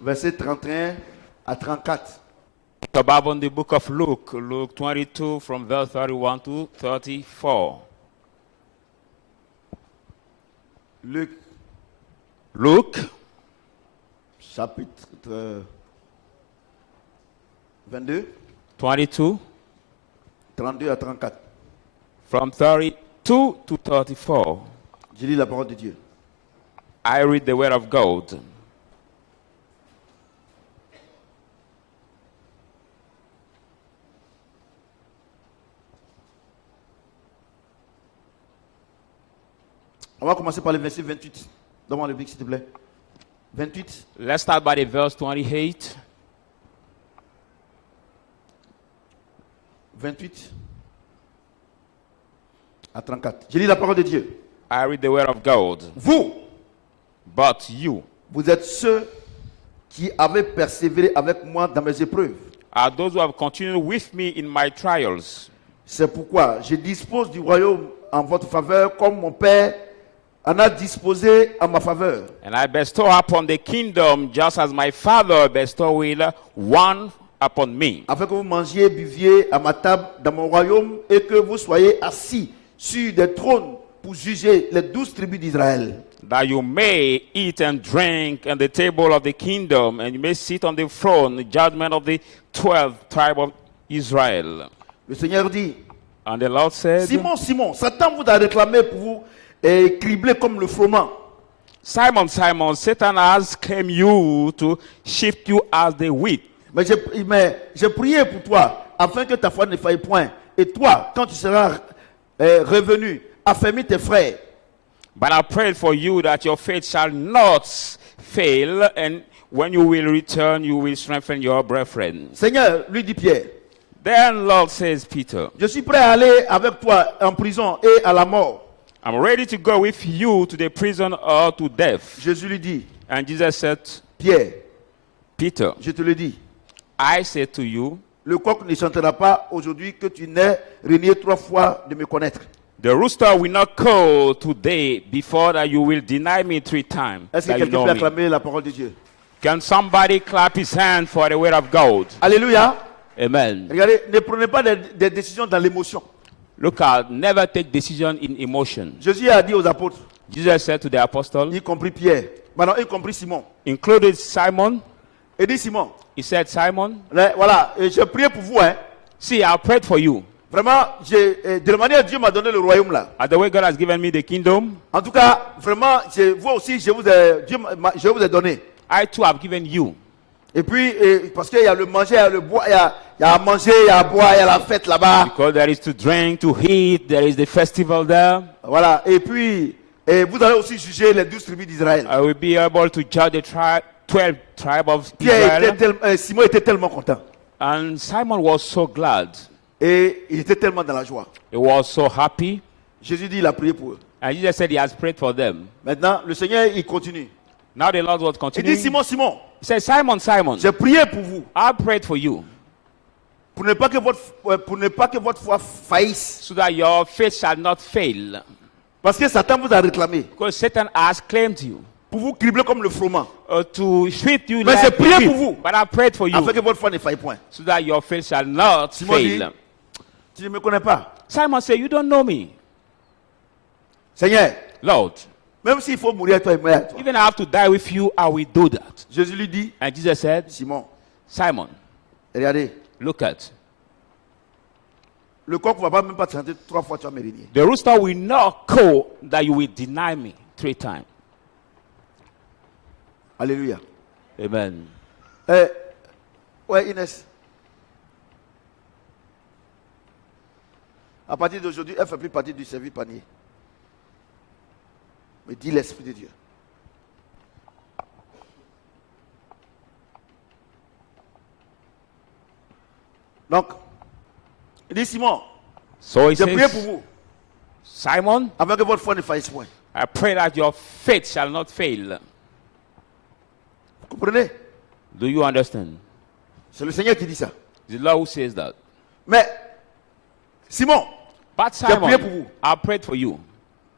versets 31 à 34. The Bible in the book of Luke, Luke 22 from verse 31 to 34. Luke chapitre 22, 22 32 à 34. from 32 to 34. Je lis la parole de Dieu. I read the word of God. On va commencer par le verset 28. Donne-moi le bic, s'il te plaît. 28. Let's start by the verse 28. 28 à 34. Je lis la parole de Dieu. I read the word of God. Vous, But you vous êtes ceux qui avez persévéré avec moi dans mes épreuves. are those who have continued with me in my trials. C'est pourquoi je dispose du royaume en votre faveur comme mon Père en a disposé en ma faveur. And I bestow upon the kingdom just as my Father bestowed one upon me. Afin que vous mangiez, buviez à ma table dans mon royaume et que vous soyez assis sur des trônes pour juger les 12 tribus d'Israël. That you may eat and drink at the table of the kingdom, and you may sit on the throne, the judgment of the 12 tribe of Israel. Le Seigneur dit, And the Lord said, Simon, Simon, Satan vous a réclamé pour vous cribler comme le froment. Simon, Simon, Satan has come you to shift you as the wheat. Mais j'ai prié pour toi afin que ta foi ne faille point. Et toi, quand tu seras revenu, affermis tes frères. But I prayed for you that your faith shall not fail, and when you will return, you will strengthen your brethren. Seigneur, lui dit Pierre, Then Lord says Peter, je suis prêt à aller avec toi en prison et à la mort. I'm ready to go with you to the prison or to death. Jésus lui dit, And Jesus said, Pierre, Peter, je te le dis, I say to you, le coq ne chantera pas aujourd'hui que tu n'aies renié 3 fois de me connaître. the rooster will not crow today before that you will deny me 3 times. Est-ce que That you quelqu'un know peut me. acclamer la parole de Dieu? Can somebody clap his hand for the word of God? Alléluia. Amen. Regardez, ne prenez pas des décisions dans l'émotion. Look out, never take decision in emotion. Jésus a dit aux apôtres, Jesus said to the apostle, y compris Pierre, maintenant y compris Simon. included Simon, Il dit Simon, he said, Simon, voilà, et j'ai prié pour vous, hein. see, I prayed for you. Vraiment, de la manière dont Dieu m'a donné le royaume là. As the way God has given me the kingdom, En tout cas, vraiment, vous aussi, je vous ai donné. I too have given you. Et puis, parce qu'il y a le manger, il y a le boire, il y a à manger, il y a à boire, il y a la fête là-bas. Because there is to drink, to eat, there is the festival there. Voilà, et puis, vous allez aussi juger les 12 tribus d'Israël. I will be able to judge the 12 tribes of Israel. Simon était tellement content. And Simon was so glad. Et il était tellement dans la joie. He was so happy. Jésus dit, il a prié pour eux. And Jesus said he has prayed for them. Maintenant, le Seigneur, il continue. Now the Lord was Il continuing. dit, Simon, Simon, He said, Simon, Simon, j'ai prié pour vous, I prayed for you pour ne pas que votre foi faillisse. so that your faith shall not fail. Parce que Satan vous a réclamé Because Satan has claimed you pour vous cribler comme le froment. to sweep you Mais like j'ai prié a pour whip. vous. But I prayed for you Afin que votre foi ne faille point. so that your faith shall not Simon dit, fail. tu ne me connais pas. Simon said, you don't know me. Seigneur, Lord, même s'il faut mourir à toi et mourir à toi. even I have to die with you, I will do that. Jésus lui dit, And Jesus said, Simon, Simon, regardez, look at. le coq ne va pas même pas te chanter 3 fois, tu vas me renier. The rooster will not crow that you will deny me 3 times. Alléluia. Amen. Ouais, Inès. À partir d'aujourd'hui, elle ne fait plus partie du service panier. Mais dis l'Esprit de Dieu. Donc, il dit Simon, So he j'ai prié pour says, vous, Simon, afin que votre foi ne faillisse point. I pray that your faith shall not fail. Vous comprenez? Do you understand? C'est le Seigneur qui dit ça. The Lord who says that. Mais, Simon, But prié pour Simon, vous. I prayed for you.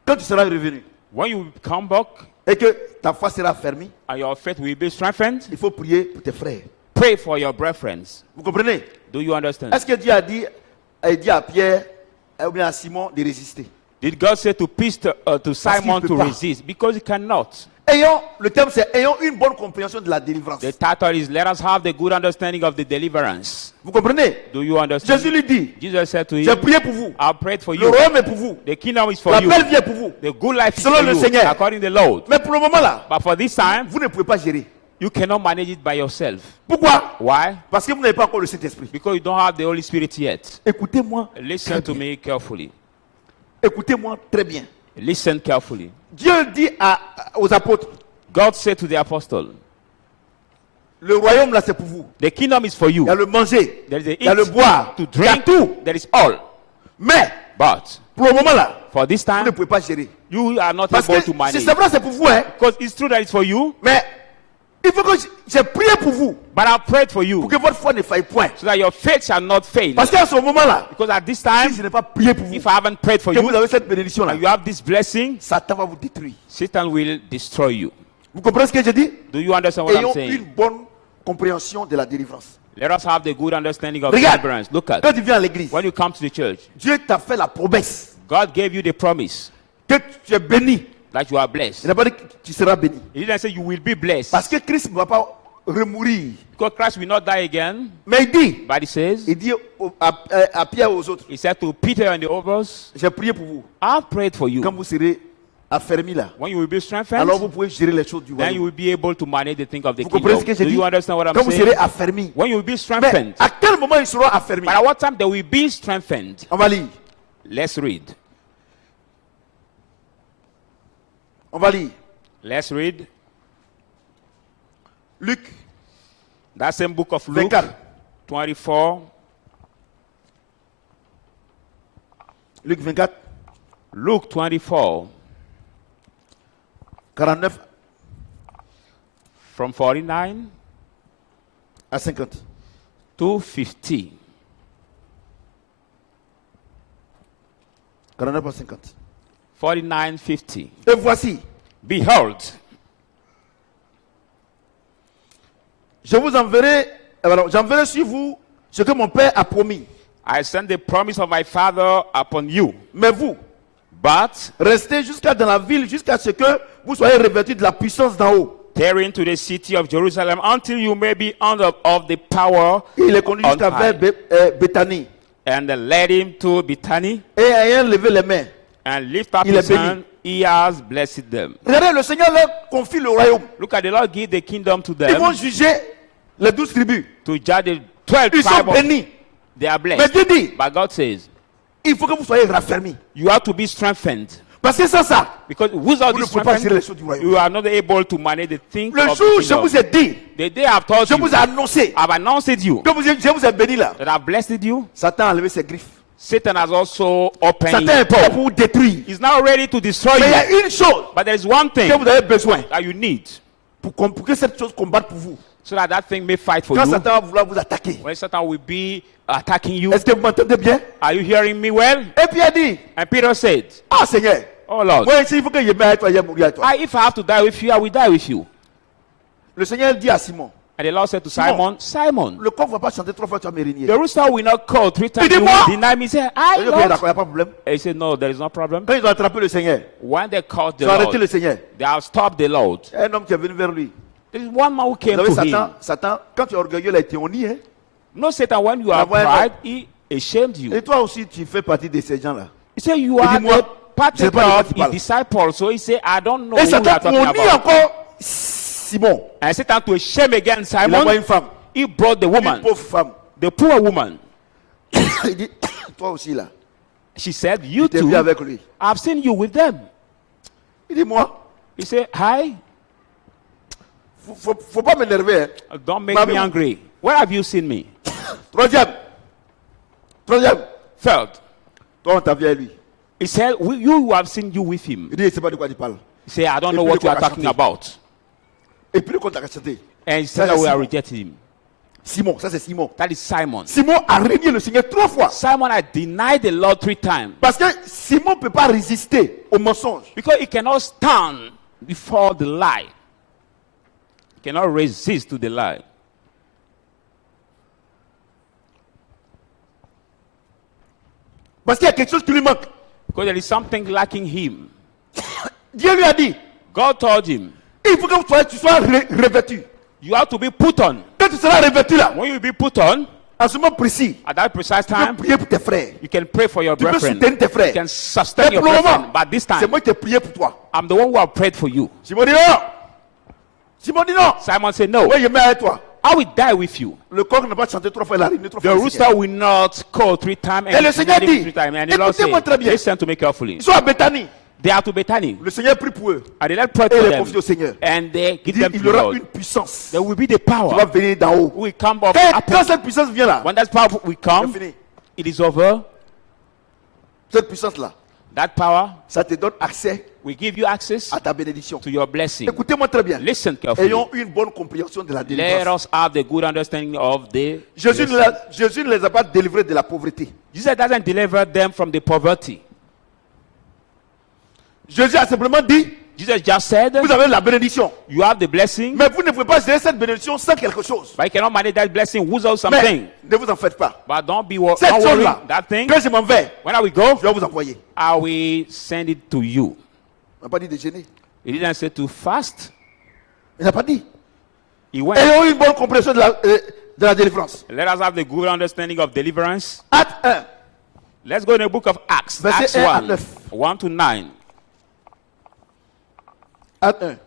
quand tu seras revenu, When you come back, et que ta foi sera affermie, and your faith will be strengthened, il faut prier pour tes frères. pray for your brethren. Vous comprenez? Do you understand? Est-ce que Dieu a dit à Pierre ou bien à Simon de résister? Did God say to Simon peut to pas. resist? Because he cannot. Le terme c'est ayons une bonne compréhension de la délivrance. The title is Let us have the good understanding of the deliverance. Vous comprenez? Do you understand? Jésus lui dit, Jesus said to j'ai him, prié pour vous. I prayed for Le you. royaume est pour vous. The kingdom is for La you. belle vie est pour vous. The good life is Selon for le you, Seigneur. according to the Lord. Mais pour le moment là, But for this time, vous ne pouvez pas gérer. you cannot manage it by yourself. Pourquoi? Why? Parce que vous n'avez pas encore le Saint-Esprit. Because you don't have the Holy Spirit yet. Écoutez-moi. Listen très to bien. me carefully. Écoutez-moi très bien. Listen carefully. Dieu dit aux apôtres, God said to the apostle, le royaume là c'est pour vous. the kingdom is for you. Il y a le manger, There is a il y a le eat, boire, to il y a drink, tout. there is all. Mais But pour le moment là, for this vous ne time, pouvez pas gérer. you are not Parce able que to manage. c'est vrai, c'est pour vous, hein. Because it's true that it's for you, Mais il faut que j'ai prié pour vous, but I prayed for pour you que votre foi ne faille point. so that your faith shall not fail. Parce qu'à ce moment là, Because at this si time, je n'ai pas prié pour vous, if I haven't prayed for que you vous avez cette bénédiction là, and you have this blessing, Satan va vous détruire. Satan will destroy you. Vous comprenez ce que je dis? Do you understand what I'm Ayons saying? une bonne compréhension de la délivrance. Let us have the good understanding of Regarde, deliverance. Look at quand tu viens à l'église, when you come to the church, Dieu t'a fait la promesse God gave you the promise que tu es béni. that you are Il blessed. n'a pas dit que tu seras béni. He didn't say you will be blessed. Parce que Christ ne va pas remourir. Because Christ will not die again. Mais But he says, il dit à Pierre et aux autres, he said to Peter and the others, j'ai prié pour vous. I've prayed for you. Quand vous serez affermis là, When you will be strengthened, alors vous pouvez gérer les choses du then you royaume. will be able to manage the thing of the Vous comprenez kingdom. ce que j'ai Do dit? you understand what Quand I'm vous saying? serez affermis. When you will be Mais strengthened. à quel moment ils seront affermis? But at what time they will be strengthened? On va lire. Let's read. On va lire. Let's read. Luc That same book of Luke 24. 24. Luc 24, Luke 24 49 from 49 à 50. to 50. 49 à 50. 49, 50. Et voici, Behold, je vous enverrai, j'enverrai sur vous ce que mon Père a promis. I send the promise of my Father upon you. Mais vous, But restez jusqu'à dans la ville, jusqu'à ce que vous soyez revêtus de la puissance d'en haut. tarry into the city of Jerusalem until you may be under of the power Et il est conduit on jusqu'à high. vers Béthanie. And led him to Bethany Et ayant levé les mains. and lift up Il est his béni. hand. He has blessed them. Regardez, le Seigneur leur confie le royaume. Look at the Lord give the kingdom to Ils vont them juger les 12 tribus. to judge the 12 Ils sont tribes. of- bénis. They are Mais blessed. Dieu dit, But God says, il faut que vous soyez raffermis. you have to be strengthened. Parce que sans ça, Because without vous ne this pouvez pas gérer les strengthened, choses du royaume. you are not able to manage the things Le of jour où the je vous kingdom. ai dit, The day I've told je you, vous ai annoncé I've announced you que je vous ai béni là, that I've blessed you, Satan a enlevé ses griffes. Satan has also opened Satan est his prêt door. pour vous détruire. He's now ready to destroy Mais il y you. a une chose But there is one thing que vous avez besoin that you need pour que cette chose combatte pour vous. so that that thing may fight for Quand you. Satan va vouloir vous attaquer, When Satan will be attacking you. est-ce que vous m'entendez bien? Are you hearing me well? Et puis il a dit, And Peter said, ah Seigneur, Oh Lord, moi ici il faut que je meure avec toi, je vais mourir avec toi. if I have to die with you, I will die with you. Le Seigneur dit à Simon, And the Lord said to Simon. Simon, Simon, le coq ne va pas chanter 3 fois, tu vas me régner. the rooster will not call 3 times. Il dit, You moi. will deny me. He said, I Il dit, ok, Lord. d'accord, il n'y a pas de problème. And he said, no, there is no problem. Quand ils ont attrapé le Seigneur, When they caught the ils ont arrêté le Lord, Seigneur. they have stopped the Lord. Un homme qui est venu vers lui. There is one man who Vous came savez, to him. Satan, quand tu es orgueilleux, là, il t'honnie, hein. No, Satan, when you are Ouais, pride, he ashamed you. Et toi aussi, tu fais partie de ces gens-là. He said, you Il are dit, moi, the partaker je sais pas de quoi of tu his parles. disciples. So he said, I don't know Et who you Satan are talking honnit about. encore Simon. And Satan, to shame again Il envoie Simon, une femme, he brought the une woman, pauvre femme. the poor woman. Il dit, toi aussi là, She said, you tu es venu too, avec lui. I've seen you with them. Il dit, moi, He said, hi, faut pas m'énerver. Hein. don't make Mami- me angry. Where have you seen me? Troisième, Third, toi on t'a vu avec lui. he said, you have seen you with him. Il dit, il ne sait pas de quoi tu parles. He said, I don't Et know puis what le you are coq a talking chanté. about. Et puis le compte a chanté. And he Ça, said, c'est we are Simon. rejecting him. Simon, ça c'est Simon. That is Simon. Simon a régné le Seigneur 3 fois. Simon had denied the Lord 3 times Parce que Simon ne peut pas résister au mensonge. because he cannot stand before the lie. Cannot resist to the lie. Parce qu'il y a quelque chose qui lui manque. Because there is something lacking him. Dieu lui a dit, God told him, il faut que tu sois revêtu. you have to be put on. Quand tu seras revêtu là, When you be put on, en ce moment précis, at that precise tu peux time, prier pour tes frères. you can pray for your Tu peux brethren. soutenir tes You frères. can Mais sustain your pour le brethren. moment, But this c'est time, moi qui ai prié pour toi. I'm the one who have prayed for you. Simon dit non. Simon dit non. Simon said, no, Oui, je mets avec toi. I will die with you. Le coq n'a pas chanté 3 fois, il a rimé 3 The fois. rooster will not call 3 times Et le Seigneur dit, 3 times. And the Lord écoutez-moi très said, bien. listen to me carefully. Ils sont à Bethanie. They are to Bethany. Le Seigneur prie pour eux. And they let pray Et for les them. confie au Seigneur. And they Il give dit, them to il y the aura Lord. une puissance There will be the qui va power venir d'en haut. will come up. Quand cette puissance vient là, When that power will c'est come, fini. it is over. Cette puissance-là, That power ça te donne accès will give you access à ta bénédiction. to your blessing. Écoutez-moi très bien. Listen carefully. Ayons une bonne compréhension de la Let délivrance. us have the good understanding of the Jésus blessing. Jésus ne les a pas délivrés de la pauvreté. Jesus doesn't deliver them from the poverty. Jésus a simplement dit, Jesus just said, vous avez la bénédiction. you have the blessing, Mais vous ne pouvez pas gérer cette bénédiction sans quelque chose. but you cannot manage that blessing without Mais something. ne vous en faites pas. But don't Cette don't worry. chose-là, That thing, quand je m'en vais, when I will go, je vais vous envoyer. I will send it to you. Il n'a pas dit de gêner. He didn't say to fast. Il n'a pas dit. He went. Ayons une bonne compréhension de la délivrance. Let us have the good understanding of deliverance. Acte 1, Let's go in the book of Acts. Verset Acts 1 à 1, 9. 1 to 9. Acte 1,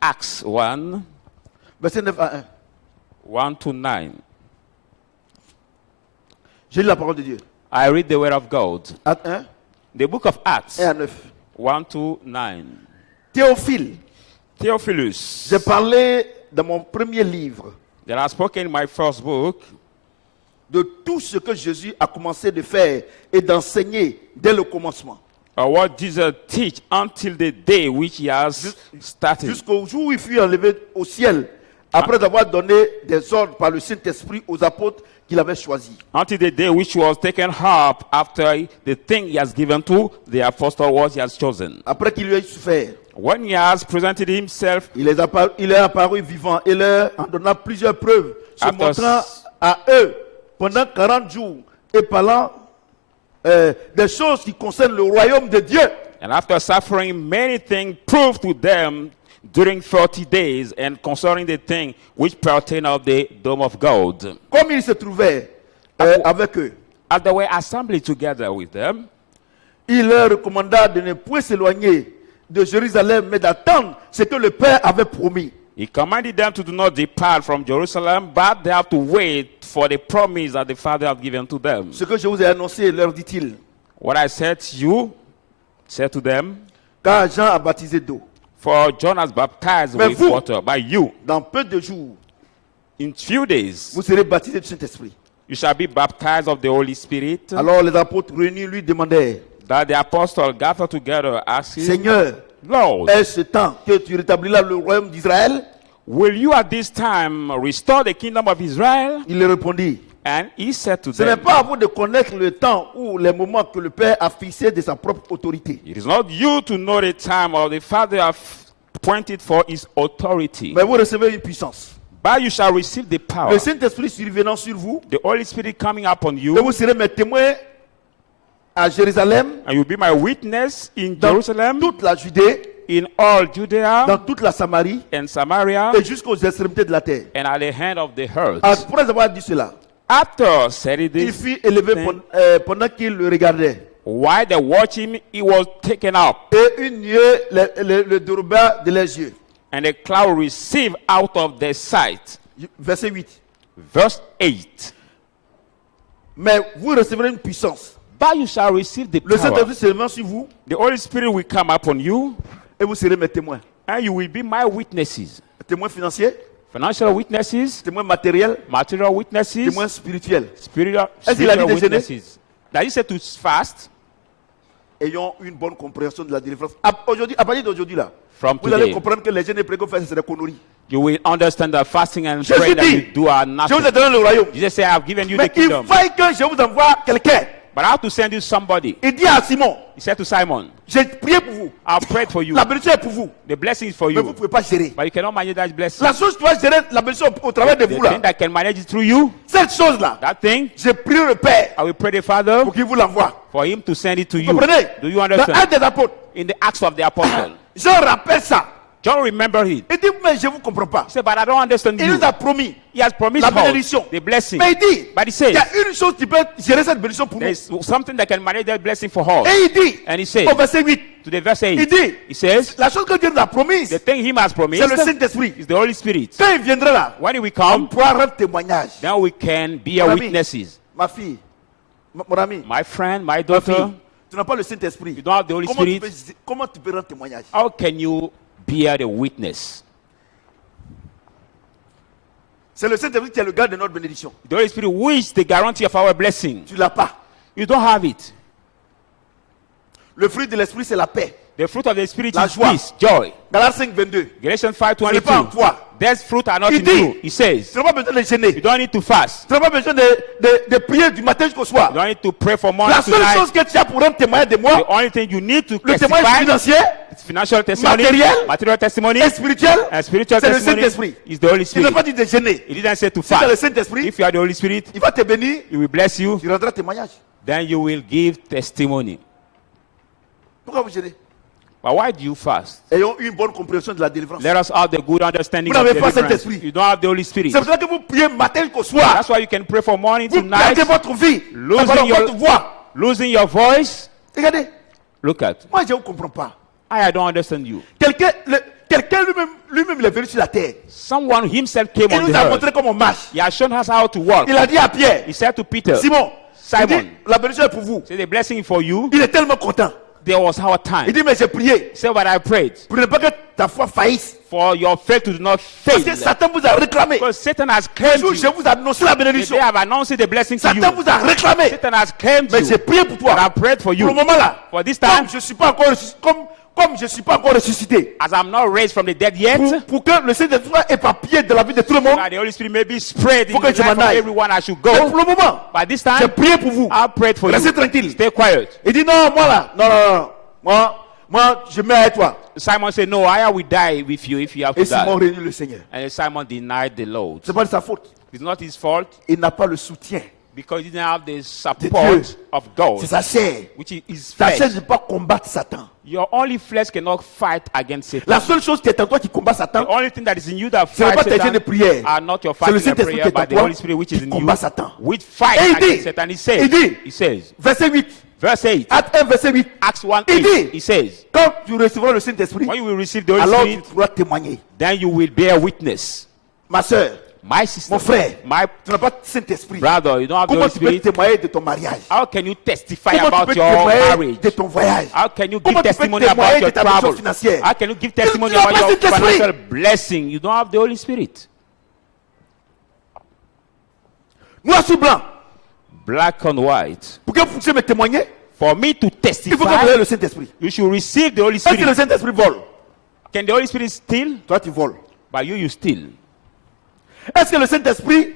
Acts 1, verset 9 à 1. 1 to 9. J'ai lu la parole de Dieu. I read the word of God. Acte 1, The book of Acts 1 à 9. 1 to 9. Théophile, Theophilus, j'ai parlé dans mon premier livre that I spoke in my first book de tout ce que Jésus a commencé de faire et d'enseigner dès le commencement. what Jesus teach until the day which he has started. Jusqu'au jour où il fut enlevé au ciel, après avoir donné des ordres par le Saint-Esprit aux apôtres qu'il avait choisis. Until the day which was taken up after the thing he has given to the apostle was he has chosen. Après qu'il lui ait souffert, When he has presented himself il est apparu vivant et leur en donnant plusieurs preuves, se After montrant à eux pendant 40 jours et parlant des choses qui concernent le royaume de Dieu. and after suffering many things proved to them during 30 days and concerning the thing which pertain of the dome of God. Comme il se trouvait avec eux, As they were assembled together with them, il leur recommanda de ne point s'éloigner de Jérusalem, mais d'attendre ce que le Père avait promis. he commanded them to do not depart from Jerusalem, but they have to wait for the promise that the Father had given to them. Ce que je vous ai annoncé, leur dit-il, What I said to you, said to them, car Jean a baptisé d'eau. for John has baptized Mais with vous- water, by you. Dans peu de jours, In few days, vous serez baptisés du Saint-Esprit. you shall be baptized of the Holy Spirit. Alors les apôtres réunis lui demandèrent, That the apostles gathered together, asking, Seigneur, Lord, est-ce temps que tu rétabliras le royaume d'Israël? will you at this time restore the kingdom of Israel? Il leur répondit, And he said to ce n'est them, pas à vous de connaître le temps ou les moments que le Père a fixé de sa propre autorité. it is not you to know the time or the Father have appointed for his authority, Mais vous recevez une puissance. but you shall receive the power, Le Saint-Esprit survenant sur vous, the Holy Spirit coming upon et you, vous serez mes témoins à Jérusalem, and you'll be my witness in dans Jerusalem, toute la Judée, in all Judea dans toute la Samarie and Samaria, et jusqu'aux extrémités de la terre. and at the hand of the earth. Après avoir dit cela, After saying il this, fut élevé pendant qu'il le regardait. while they watched him, he was taken up, Et une nuée le déroba de leurs yeux. and a cloud received out of their sight. Verset 8. Verse 8. Mais vous recevrez une puissance. But you shall receive the Le power. Saint-Esprit se lèvera sur vous The Holy Spirit will come upon you, et vous serez mes témoins. and you will be my witnesses. Témoins financiers, Financial witnesses, témoins matériels, material witnesses, témoins spirituels. spiritual, Est-ce qu'il a dit spiritual de jeûner? witnesses. That is said to fast Ayons une bonne compréhension de la délivrance. Aujourd'hui, à partir d'aujourd'hui là, from vous allez today. comprendre que les jeunes et précoces c'est des conneries. You will understand that fasting and Jésus praying that dit, you do are Je vous ai nothing. donné le royaume. Jesus said, I have given you the Mais il kingdom. faut que je vous envoie quelqu'un But I have to send you somebody. Il dit à Simon, He said to Simon, j'ai prié pour vous. I've prayed for you. La bénédiction est pour vous. The blessing is for Mais vous ne you. pouvez pas gérer. But you cannot manage that blessing. La chose qui va gérer la bénédiction au travers de The vous là, thing that can manage it through you, cette chose-là, that thing, j'ai prié le Père I will pray the Father pour qu'il vous l'envoie. for him to send it to Vous you. comprenez? Do you Dans understand? un des apôtres, In the Acts of the Apostle, Jean rappelle ça. John remembered it. Il dit, mais je ne vous comprends pas. He said, but I don't understand Il you. nous a promis He has promised la us bénédiction. the blessing. Mais il dit, But he il says, y a une chose qui peut gérer cette bénédiction pour nous. there is something that can manage that blessing for us. Et il dit, And he says, au verset 8, to the verse 8, il dit, he says, la chose que Dieu nous a promise, the thing him has c'est promised le Saint-Esprit. is the Holy Spirit. Quand il viendra là, When we on come, pourra rendre témoignage. then we can be our Mon ami, witnesses. Ma fille, mon ami, My friend, my ma daughter, fille, tu n'as pas le Saint-Esprit. you don't have the Holy Spirit. Comment tu peux rendre témoignage? How can you bear the witness? C'est le Saint-Esprit qui est le garde de notre bénédiction. The Holy Spirit, who is the guarantee of our blessing. Tu l'as pas. You don't have it. Le fruit de l'Esprit, c'est la paix. The fruit of the Spirit La is joie. peace, joy. Galates 5, 22. Galatians Ce n'est pas en 5:22. toi. These fruit are not Il in dit, you. He says, Tu n'as pas besoin de gêner. you don't need to fast. Tu n'as pas besoin de prier du matin jusqu'au soir. You don't need to pray for morning La to seule night. chose que tu as pour rendre témoignage de The moi, only thing you need to le témoignage testify, financier financial testimony, matériel, material testimony, et spirituel, and spiritual c'est le testimony Saint-Esprit. is the Holy Il n'a Spirit. pas dit de gêner. He didn't say to Si tu as le fast. Saint-Esprit, If you are the Holy Spirit, il va te bénir, He will bless you. tu rendras témoignage. Then you will give testimony. Pourquoi vous gênez? But why do you fast? Ayons une bonne compréhension de la délivrance. Let us have the good understanding Vous of n'avez pas deliverance. Saint-Esprit. You don't have the Holy Spirit. C'est pour ça que vous priez matin jusqu'au soir. That's why you can pray for morning to Vous night, perdez votre vie. Losing Pardon, your- votre voix. losing your voice. Regardez, Look at. moi je ne vous comprends pas. I don't understand you. Quelqu'un lui-même, il est venu sur la terre. Someone himself came Il on nous the a earth. montré comment on marche. He has shown us how to walk. Il a dit à Pierre, He said to Peter, Simon, il dit, Simon, la bénédiction est pour vous. say the blessing for you. Il est tellement content. There was our Il time. dit, mais j'ai prié Say what I prayed pour ne pas que ta foi faillisse. for your faith to not Parce fail. que Satan vous a réclamé. Because Satan has Le claimed jour où you. je vous ai annoncé la They bénédiction, have announced the blessing to you. Satan vous a réclamé. Satan has claimed Mais you. j'ai prié pour But I toi. prayed for Pour le you. moment là, For this time, comme je suis pas encore ressuscité, as I'm not raised from the dead yet, pour que le Saint-Esprit soit éparpillé de la vie de tout le monde, that the Holy Spirit may be spread in Faut the que tu life of m'en ailles. everyone I should mais go. pour le moment, But this j'ai time, prié pour vous. I prayed for Restez you. tranquille. Stay quiet. Il dit non, moi là, non. Moi, je mets avec toi. Simon said, no, I will die with you if you have to Et Simon die. réunit le Seigneur. And Simon denied the Lord. C'est pas de sa faute. It's not his fault Il n'a pas le soutien. because he didn't have the Dieu. support of God, C'est sa chair. which is his Ta chair flesh. ne peut pas combattre Satan. Your only flesh cannot fight against Satan. La seule chose qui est en toi qui combat The Satan, only thing that is in you that ce n'est pas fights tes jeunes de Satan prière. are not your C'est le fighting and Saint-Esprit qui prayer, est en but the toi Holy Spirit which is qui in combat you, Satan. which fight Et il against dit- Satan. il dit- Says, Verset 8. verse 8, Acte 1, verset 8. Acts 1, Il 8, dit- he says, Quand tu recevras le Saint-Esprit, when you will receive the Holy alors tu Spirit, pourras témoigner. then you will bear witness. Ma soeur, My sister, mon frère, my tu n'as pas de Saint-Esprit. brother, you don't have the Comment Holy tu peux Spirit. témoigner de ton mariage? How can you testify Comment tu about peux your témoigner marriage? de ton voyage? How can you Comment give tu peux testimony témoigner about de your ta mission travel? financière? How can you give testimony Tu n'as about pas your cet esprit. financial blessing? You don't have the Holy Spirit. Noir sur blanc. Black and white. Pour que vous puissiez me témoigner, For me to il faut que vous testify, ayez le Saint-Esprit. you should receive the Holy Est-ce que le Spirit. Saint-Esprit vole? Can the Holy Spirit steal? Toi, tu voles. But you steal. Est-ce que le Saint-Esprit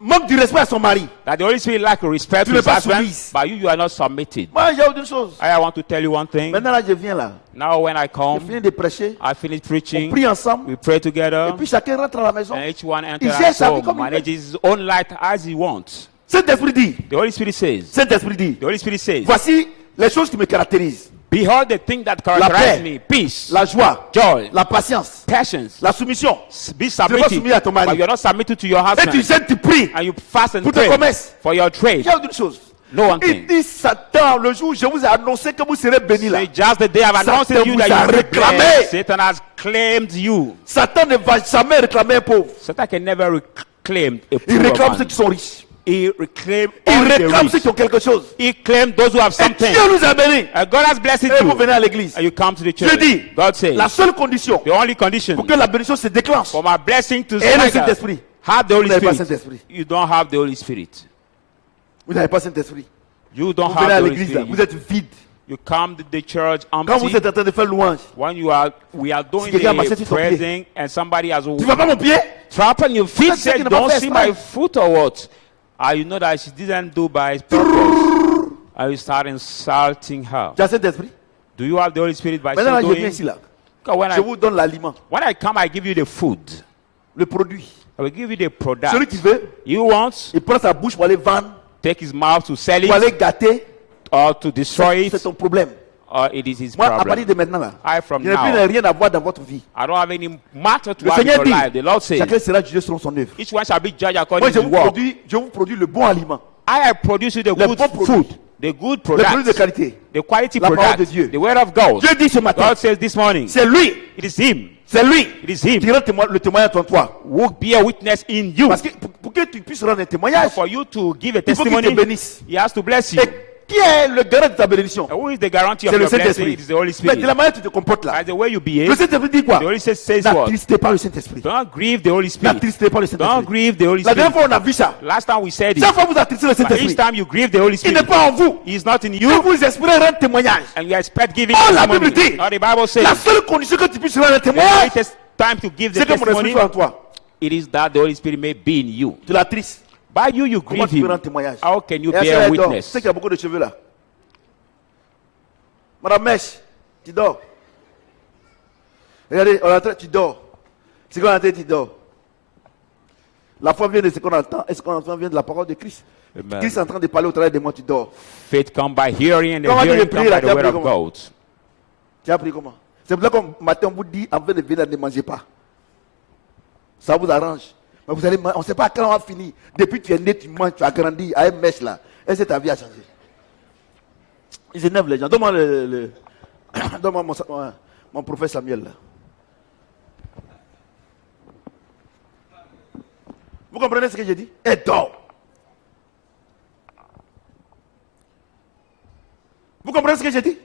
manque du respect à son mari? That the Holy Spirit lack respect Tu to n'es his pas husband, soumise. but you are not submitted. Moi, j'ai une chose. I want to tell you one thing. Maintenant, là, je viens là. Now when I Je come, finis de prêcher. I finish On preaching, prie ensemble. we pray Et together, puis chacun rentre à la maison. and each one Il enters gère his sa vie home, comme il manages his own life as he wants. Saint-Esprit dit. The Holy Spirit says, Saint-Esprit dit. the Holy Spirit says, Voici les choses qui me caractérisent. behold the thing that La characterizes paix, me, peace, la joie, joy, la patience, patience, la soumission. be Tu n'es pas soumis à ton submitted, mari. but you're not submitted to your Et tu husband, gênes, tu pries. and you fast and Pour tes pray promesses. for your trade. Il y a une chose. No one Il thing. dit Satan, le jour où je vous ai annoncé que vous serez bénis là. Say just the day I've announced Satan to you vous that a you will be réclamé. blessed, Satan has claimed you. Satan ne va jamais réclamer un pauvre. Satan can never reclaim a Il poor réclame ceux man. qui sont riches. He reclaimed Il all the réclame ceux rich. qui ont quelque chose. He claimed those who have Et something. Dieu nous a bénis. And God has blessed Et vous you. venez à l'église. And you come to the Je church. dis, God says, la seule condition the only condition pour que la bénédiction se déclenche, for my blessing to et le start Saint-Esprit. have the Vous Holy n'avez pas Spirit. Saint-Esprit. You don't have the Holy Spirit. Vous n'avez pas Saint-Esprit. You don't Vous venez have à the Holy l'église là, vous Spirit. êtes vide. You come to the church Quand vous empty. êtes en train de faire louange, When we are doing quelqu'un a marché the sur ton pied. praising and somebody has tu vois pas mon pied? trap on your feet, Peut-être said, qu'il n'a pas don't fait see exprès. my foot or what? You know that she didn't do by purpose. And you start insulting her. Tu as Saint-Esprit? Do you have the Holy Spirit by Maintenant, là, so je viens doing? ici, là. Because Je vous donne l'aliment, when I come, I give you the food. le produit. I will give you the Celui product. qui veut, You want, il prend sa bouche pour aller vendre, take his mouth to sell pour aller it gâter. or to destroy C'est it, ton problème. or it is his Moi, à partir problem. de maintenant, là, I from je n'ai plus now, rien à voir dans votre vie. I don't have any matter to Le have in Seigneur your dit, life. The Lord says, chacun sera jugé selon son œuvre. each one shall be judged Moi, according to his work. je vous produis le bon aliment, I produce you the le good bon food, produit, the good le produit de product, qualité. the quality La parole de product, Dieu. the word of God. Dieu dit ce matin, God says this morning, c'est lui, it is him, c'est lui it is him qui rend le témoignage en toi. who be a witness in you. Parce que pour que tu puisses rendre un témoignage, For you to give a il faut qu'il te testimony, bénisse. he has to bless you. Et qui est le garant de ta bénédiction? And who is the guarantee of C'est le your blessing? Saint-Esprit. It is the Holy Mais Spirit. de la manière dont tu te comportes là, By the way you le behave, Saint-Esprit dit quoi? the Holy Spirit says what? N'attristez pas le Saint-Esprit. Don't grieve the Holy Spirit. N'attristez pas le Don't Saint-Esprit. grieve the Holy La dernière Spirit. fois, on a vu ça. Last time we said Chaque it. fois que vous attristez le But each Saint-Esprit, time you grieve the Holy il n'est Spirit, pas en vous. he is not in Et you, vous espérez rendre témoignage. and you expect giving Oh, la Bible testimony. dit, Or the Bible says, la seule condition que tu puisses rendre un the témoignage, latest time to give the c'est que mon esprit testimony, soit en toi. it is that the Holy Spirit may be in you. Tu l'attristes. By you, you Comment grieve tu peux him. rendre témoignage? How can you Et elle bear elle dort. Tu witness? sais qu'il y a beaucoup de cheveux là. Madame Mèche, tu dors. Regardez, on entend, tu dors. Ce qu'on entend, tu dors. La foi vient de ce qu'on entend, et ce qu'on entend vient de la parole de Christ. Amen. Christ est en train de parler au travers de moi, tu dors. Faith comes by hearing, and the Comment tu hearing le pries, comes là, by tu as the word prié of comment? God. Tu as appris comment? C'est pour ça qu'un matin, on vous dit, en fait de venir, ne mangez pas. Ça vous arrange. Mais vous allez, on ne sait pas quand on va finir. Depuis que tu es né, tu manges, tu as grandi à un mèche là. Est-ce que ta vie a changé? Ils énervent les gens. Donne-moi donne-moi mon prophète Samuel là. Vous comprenez ce que j'ai dit? Et dort. Vous comprenez ce que j'ai dit?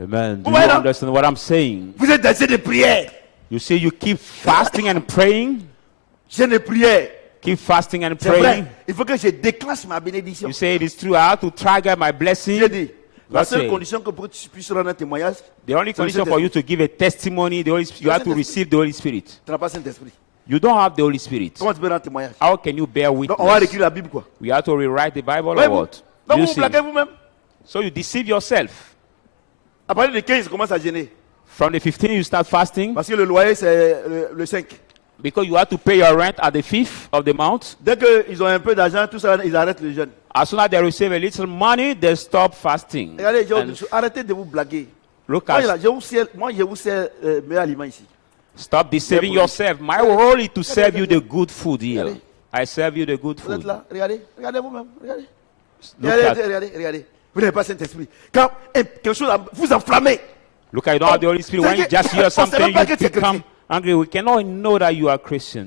Amen. Do Why you not? understand what I'm saying? Vous êtes dans des prières. You see, you keep fasting and praying. J'ai des prières. Keep fasting and C'est vrai. praying. Il faut que je déclenche ma bénédiction. You say it is true. I have to trigger my blessing. J'ai dit, la God seule say, condition que pour que tu puisses rendre un témoignage, the only c'est le condition for you to give a testimony, you have to receive the Holy Spirit. tu n'as pas Saint-Esprit. You don't have the Holy Spirit. Comment tu peux rendre un témoignage? How can you bear Donc, on va witness? réécrire la Bible quoi? We have to rewrite the Bible or Voyez-vous? what? Donc You vous vous see? blaguez vous-même. So you deceive yourself. À partir de 15, il commence à gêner. From the 15, you start fasting Parce que le loyer, c'est le 5. because you have to pay your rent at the 5th of the month. Dès qu'ils ont un peu d'argent, tout ça, ils arrêtent le jeûne. As soon as they receive a little money, they stop fasting. Regardez, And arrêtez de vous blaguer. look Moi, at, je vous sers meilleur aliment ici. stop deceiving yourself. My role is to serve you the good food here. I serve you the good Vous êtes food. là, regardez, regardez vous-même, regardez. Look Regardez, at, regardez, regardez. Vous n'avez pas Saint-Esprit. Quand quelque chose vous enflammez, look at, you don't have the Holy Spirit. When you just hear On sait something, même pas you que tu es become angry. We cannot know that you are Christian.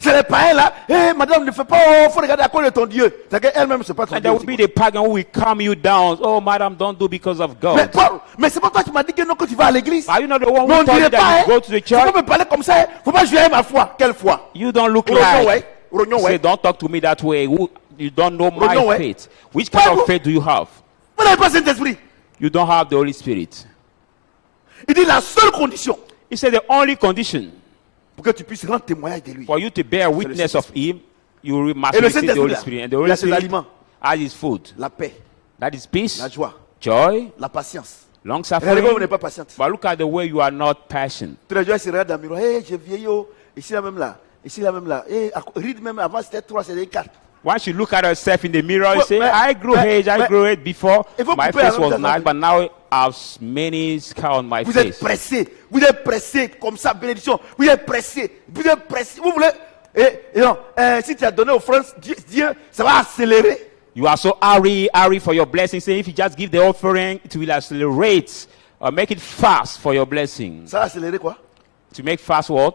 c'est les païens là. Hé, madame, ne fais pas, il faut regarder à cause de ton Dieu. C'est qu'elle-même, c'est pas ton And Dieu. there will be the pagan who will calm you down. Oh, madam, don't do because of Mais, God. mais c'est pas toi qui m'as dit que non, que tu vas à l'église. Are you not the one Mais who on told dirait you pas, that hein. you go to the Tu peux church? me parler comme ça. Faut pas jouer à ma foi. Quelle foi? You don't look Rognon, like. ouais. Rognon, Say, ouais. don't talk to me that way. You don't know my Rognon, ouais. faith. Which kind Bible. of faith do you have? Vous n'avez pas Saint-Esprit. You don't have the Holy Spirit. Il dit la seule condition He said the only condition pour que tu puisses rendre témoignage de lui. for you to bear witness of Him, you must Et le receive the Saint-Esprit, Holy là, Spirit. And the il Holy a ses Spirit aliments. has His food. La paix, That is peace, la joie, joy, la patience. long Regardez vous suffering. n'êtes pas patiente. But look at the way you are not patient. Tous les jours, il se regarde dans le miroir. Hé, j'ai vieilli. Oh. Ici, là même là. Ici, là même là. Et ride même avant, c'était 3, c'était 4. Once you look at yourself in the mirror, you Well, say, but- I grew but- age, I but- grew it before. Il faut My couper face la was langue nice, dans- but now I have many scars on my Vous êtes face. pressé. Vous êtes pressé comme ça, bénédiction. Vous êtes pressé. Vous êtes pressé. Vous voulez. Et non, si tu as donné offrande, Dieu, ça va accélérer. You are so hurry for your blessing. Say, if you just give the offering, it will accelerate or make it fast for your blessing. Ça va accélérer quoi? To make fast what?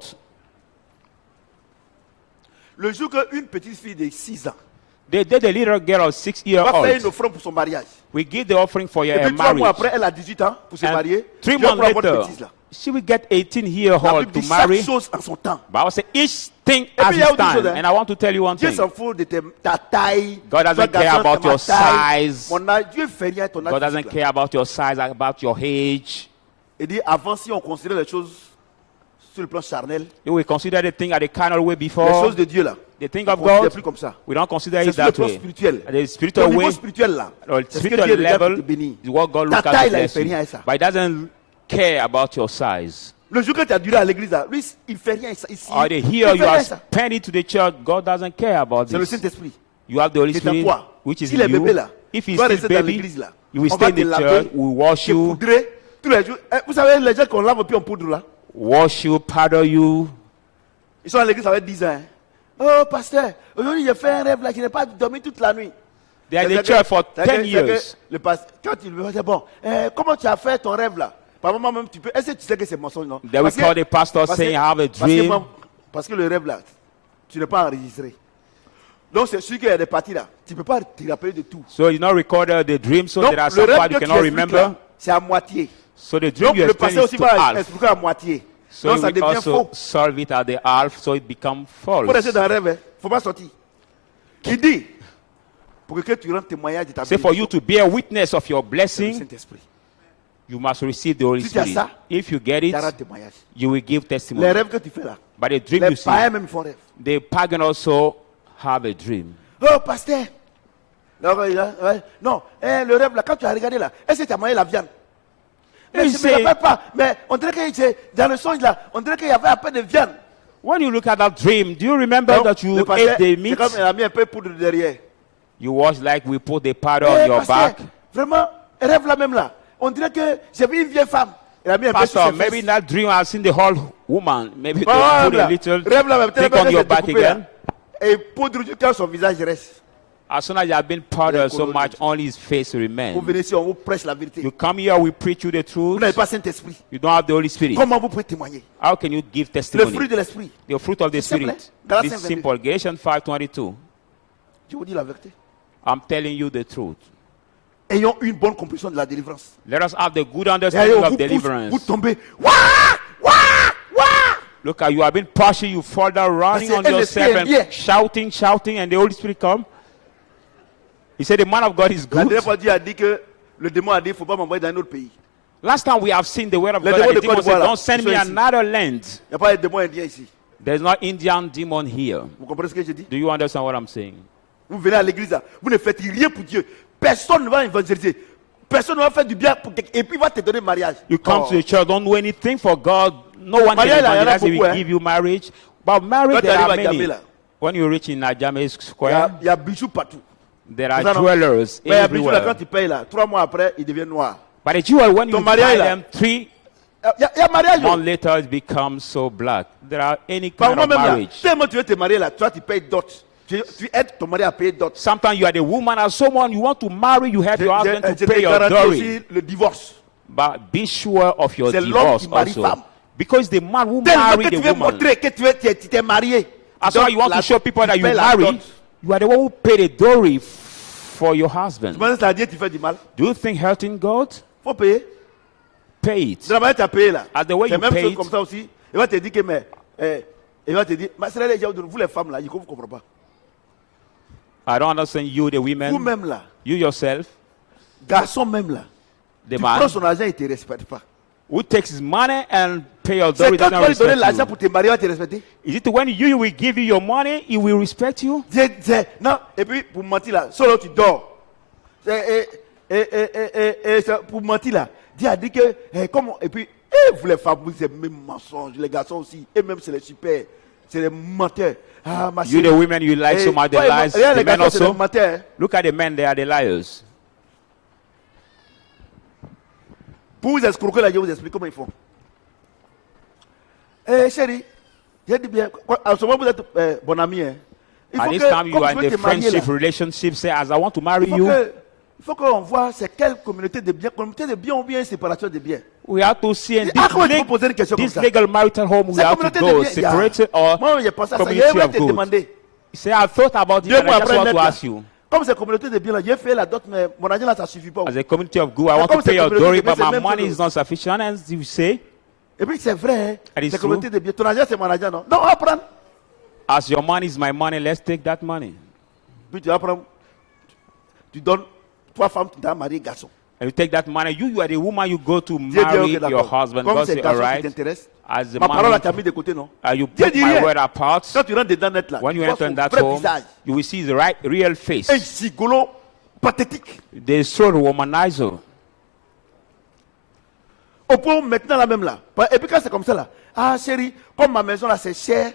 Le jour qu'une petite fille de 6 ans They did a little girl of 6 years va faire une old. offrande pour son mariage. We give the offering for your Et puis 3 mois marriage. après, elle a 18 ans pour se And marier. 3 Dieu months prend votre later, bêtise là. she will get 18-year La old Bible to dit chaque marry. chose en son temps. Bible says each thing puis, has il y a its autre chose, time. hein. And I want to tell you one Dieu thing. s'en fout de ta taille. God doesn't Toi, care garçon, about c'est ma your taille, size. Mon âge. Dieu fait rien à ton âge. God doesn't physique, là. care about your size, about your age. Il dit avant, si on considère les choses sur le plan charnel, You will consider the thing at the carnal way les before. choses de Dieu là, The thing on of ne considère God, plus comme ça. we don't consider C'est it sur le that plan way. spirituel. The Au spiritual niveau way, spirituel là, or c'est ce que spiritual Dieu regarde pour level, te bénir. is what God Ta looks at taille to là, il bless fait you. rien à ça. But he doesn't care about your size. Le jour que tu as duré à l'église là, lui, il fait rien ici. Or the Il here fait you rien are à ça. spending to the church, God doesn't care about C'est le this. Saint-Esprit. You have the Holy C'est en Spirit, toi. which is S'il est in you. bébé là, If tu he's vas still rester dans baby, l'église là. you will On stay va in te the laver, church, we will wash te you, poudrer tous les jours. Vous savez, les gens qu'on lave puis on poudre là, powder you. ils sont à l'église avec 10 ans. Hein. Oh, pasteur, aujourd'hui j'ai fait un rêve là, je n'ai pas dormi toute la nuit. They are in the C'est-à-dire church for c'est-à-dire 10 que years. Le pasteur, quand il me dit, bon, comment tu as fait ton rêve là? Par moment même, tu peux. Est-ce que tu sais que c'est mensonge, non? They will call the pastor parce saying, I have a parce que dream. parce que le rêve là, tu n'es pas enregistré. Donc c'est sûr qu'il y a des parties là, tu ne peux pas te rappeler de tout. So you not recorded the dream, so Donc there are le some rêve parts you que tu cannot expliques remember. là, c'est à moitié. So the dream Donc you le explain pasteur is aussi to va half. expliquer à moitié. So Donc you ça will devient also faux. solve it at the half, so it becomes Il faut rester false. dans le rêve, il ne faut pas sortir. Qui dit, pour que tu rendes témoignage de ta Say for you bénédiction, to bear witness of your c'est le blessing, Saint-Esprit. you must receive the Holy Si tu as Spirit. ça, If you get Tu it, auras témoignage. you will give Les testimony. rêves que tu fais là, But the dream les you see, païens même font rêve. the pagan also have a dream. Oh, pasteur. Non, le rêve là, quand tu as regardé là, est-ce que tu as mangé la viande? Mais Il je ne sait- me rappelle pas. Mais on dirait que dans le songe là, on dirait qu'il y avait un peu de viande. When you look at that dream, do you remember Donc, that you le pasteur, ate the c'est meat? comme il a mis un peu de poudre derrière. You watch like we put the powder Eh, on your pasteur, back. vraiment, rêve là même là. On dirait que j'ai vu une vieille femme. Elle a mis un peu sur Pastor, ses maybe fesses. in that dream I've seen the whole woman. Maybe they Ah, put a little rêve là même, thing tellement on que your c'est back découpé, là. again. Et poudre quand son visage reste. As soon as you have been powdered so colonel. much, only his face Vous remains. venez ici, on vous prêche la vérité. You come here, we preach you the Vous truth. n'avez pas Saint-Esprit. You don't have the Holy Spirit. Comment vous pouvez témoigner? How can you give Le testimony? fruit de l'Esprit. The fruit of the C'est simple, Spirit. hein? Galatiens It's 22. simple. Galatians 5:22. Je vous dis la vérité. I'm telling you the truth. Ayons une bonne compréhension de la délivrance. Let us have the good Et understanding allez, of vous deliverance. tombez. Wouah! Wouah! Wouah! Look at you have been pushing, you fall down, running Parce on que yourself l'Esprit est and bien. shouting, and the Holy Spirit come. He said the man of God is La good. dernière fois, Dieu a dit que le démon a dit il ne faut pas m'envoyer dans un autre pays. Last time we have seen the word of Les God, démons that de the demon Côte said, d'Ivoire, là, don't send ils me sont ici. another land. Il n'y a pas de démon indien ici. There's no Indian demon here. Vous comprenez ce que je dis? Do you understand what I'm saying? Vous venez à l'église, là, vous ne faites rien pour Dieu. Personne ne va évangéliser. Personne ne va faire du bien pour quelqu'un. Et puis il va te donner mariage. You come Oh. to the church, don't do anything for God. No one can Mariage, là, il y en a evangelize. He beaucoup, will hein. give you marriage. But marriage, Quand there tu are arrives à many. Djamé, là, When you reach in Najame Il y, Square, il y a bijoux partout. there are Ça, non? jewelers Mais il y a bijoux là, quand everywhere. tu payes là, 3 mois après, il devient noir. But the jewel, when you Ton mariage, buy là. them, 3 Il y a mariage. oh. months later, it becomes so black. There are any Par kind of moi-même là, marriage. tellement tu veux te marier là, toi tu payes dot. Tu aides ton mari à payer dot. Sometimes you are the woman or someone you want to marry, you help your husband Je to te pay your garantis dowry. aussi le divorce. But be sure of your C'est l'homme divorce qui marie also. femme. Because the man who Tellement marry que tu the veux woman, montrer que tu t'es marié. as long as you want to show people that you marry, you are the one who pay the dowry for your Tu husband. penses que Dieu tu fais du mal? Do you think hurting God? Faut payer. Pay it. De la manière que tu as payé là. As the way C'est you même pay chose it. comme ça aussi. Il va te dire que mais il va te dire, mais c'est les gens, vous les femmes là, vous ne comprenez pas. I don't understand you, the women, Vous-même là, you yourself, garçon même là, the tu prends man, son argent, il ne te respecte pas. who takes his money and pay your C'est dowry quand tu doesn't vas lui donner respect l'argent you. pour te marier, il va te respecter. Is it when you will give you your money, he will respect you? Non, et puis pour mentir là, solo tu dors. Pour mentir là, Dieu a dit que, comment, et puis, vous les femmes, vous êtes même mensonges, les garçons aussi, et même c'est les super, c'est les menteurs. Ah, ma You, the chérie. women, you like so much the lies. Regarde The les men garçons, c'est les also. menteurs. Look at the men, they are the liars. Pour vous escroquer là, je vous explique comment ils font. Chérie, j'ai dit bien, en ce moment vous êtes bon ami. Hein. Il At faut this que, time, you comme are tu in veux the te marier là, friendship relationship. Say, as I want to marry il you, faut qu'on voit c'est quelle communauté de biens ou bien une séparation de biens. we have to see in Ah, comment tu peux poser une question comme this ça? legal marital home, we C'est have to communauté de go biens. separated or Moi, j'ai pensé à ça. community Je vais of te good. demander. say, I thought about it 2 and mois I just après want net to là, ask you. comme c'est communauté de biens là, j'ai fait la dot, mais mon argent là, ça ne suffit pas. As a community of good, I want comme to pay c'est your communauté dowry, de biens, but c'est my même money chose. is not sufficient. And you say, Et puis c'est vrai, And it's c'est communauté true. de biens. Ton argent, c'est mon argent, non? Non, on va prendre. as your money is my money, let's take that money. Puis tu vas prendre, tu donnes 3 femmes, tu t'as marié garçon. and you take that money, you are the woman you go to Dieu dit, marry ok, your d'accord. husband. Comme God c'est say, garçon all qui right. t'intéresse, As the ma parole man, a mis de côté, non? you Dieu put dit my rien. word apart. Quand tu rentres dedans net là, When tu you vois enter in son that vrai home, visage. you will see his real face. Un gigolo pathétique. They so womanizer. Au point où maintenant là même là. Et puis quand c'est comme ça là, ah chérie, comme ma maison là c'est cher,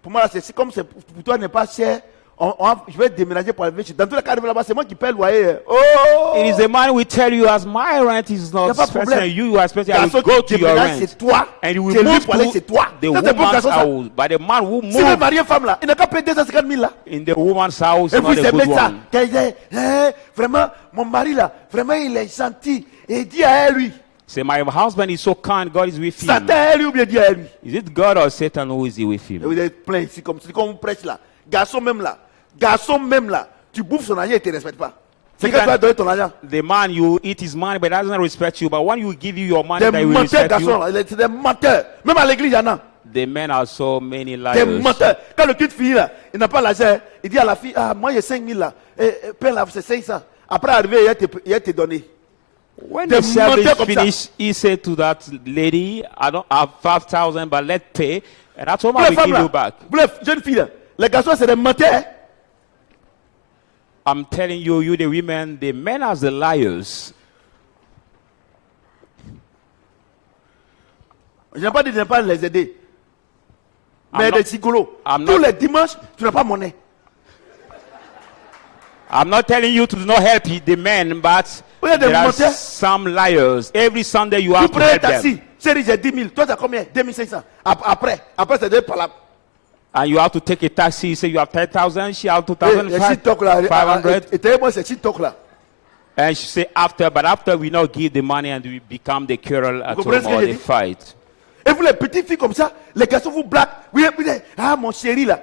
pour moi là c'est comme c'est pour toi n'est pas cher, je vais déménager pour aller chez. Dans tous les cas là-bas, c'est moi qui paie le loyer. Oh! It is the man who will tell you as my rent is Y a not pas de special, problème. and you are special. I Garçon will go qui to your déménage rent. chez toi, And you c'est will lui move pour aller chez to toi. the Ça, c'est pour woman's garçon, ça. house. But the man who Si vous moves mariez femme là, il n'a qu'à payer 250 000 là. in the woman's house Et is vous not a good aimez ça. one. Qu'elle dit, vraiment, mon mari là, vraiment il est gentil. Et dit à elle, lui. Say, my husband is so kind, God is with him. Satan à elle, lui ou bien dit à elle, lui. Is it God or Satan who is with Et him? vous êtes plein ici, comme vous prêchez là. Garçon même là, tu bouffes son argent, il ne te respecte pas. C'est quand tu vas donner ton argent. The man, you eat his money, but doesn't respect you. But when you give you your money, Des that he will menteurs, respect garçons, you. là, c'est des menteurs. Même à l'église, il y en a. The men are so many Des liars. menteurs. Quand le culte finit là, il n'a pas l'argent. Il dit à la fille, ah, moi j'ai 5 000 là. Paye là, c'est 500. Après arriver, il va te donner. When Des the service menteurs comme ça. finished, he said to that lady, I don't have 5,000, but let's pay. And I told Pour her, les we femmes give là, you back. pour les jeunes filles là, les garçons c'est des menteurs. Hein. I'm telling you, you the women, the men are the liars. Je n'ai pas dit de ne pas les aider. Mais not- des gigolos. I'm Tous not- les dimanches, tu n'as pas monnaie. I'm not telling you to not help the men, but Oui, il y a des there are menteurs. some liars. Every Sunday you Tu have to prends un help taxi. them. Chérie, j'ai 10 000. Toi, tu as combien? 2500. Après c'est deux palabres. And you have to take a taxi. You say you have 10,000, she has Et 2,500. et moi, c'est TikTok là. And she say after, but after we not give the money and we become the quarrel at comprenez home ce que or j'ai the dit? fight. Et vous, les petites filles comme ça, les garçons vous blaguent. Oui, ah, mon chéri là.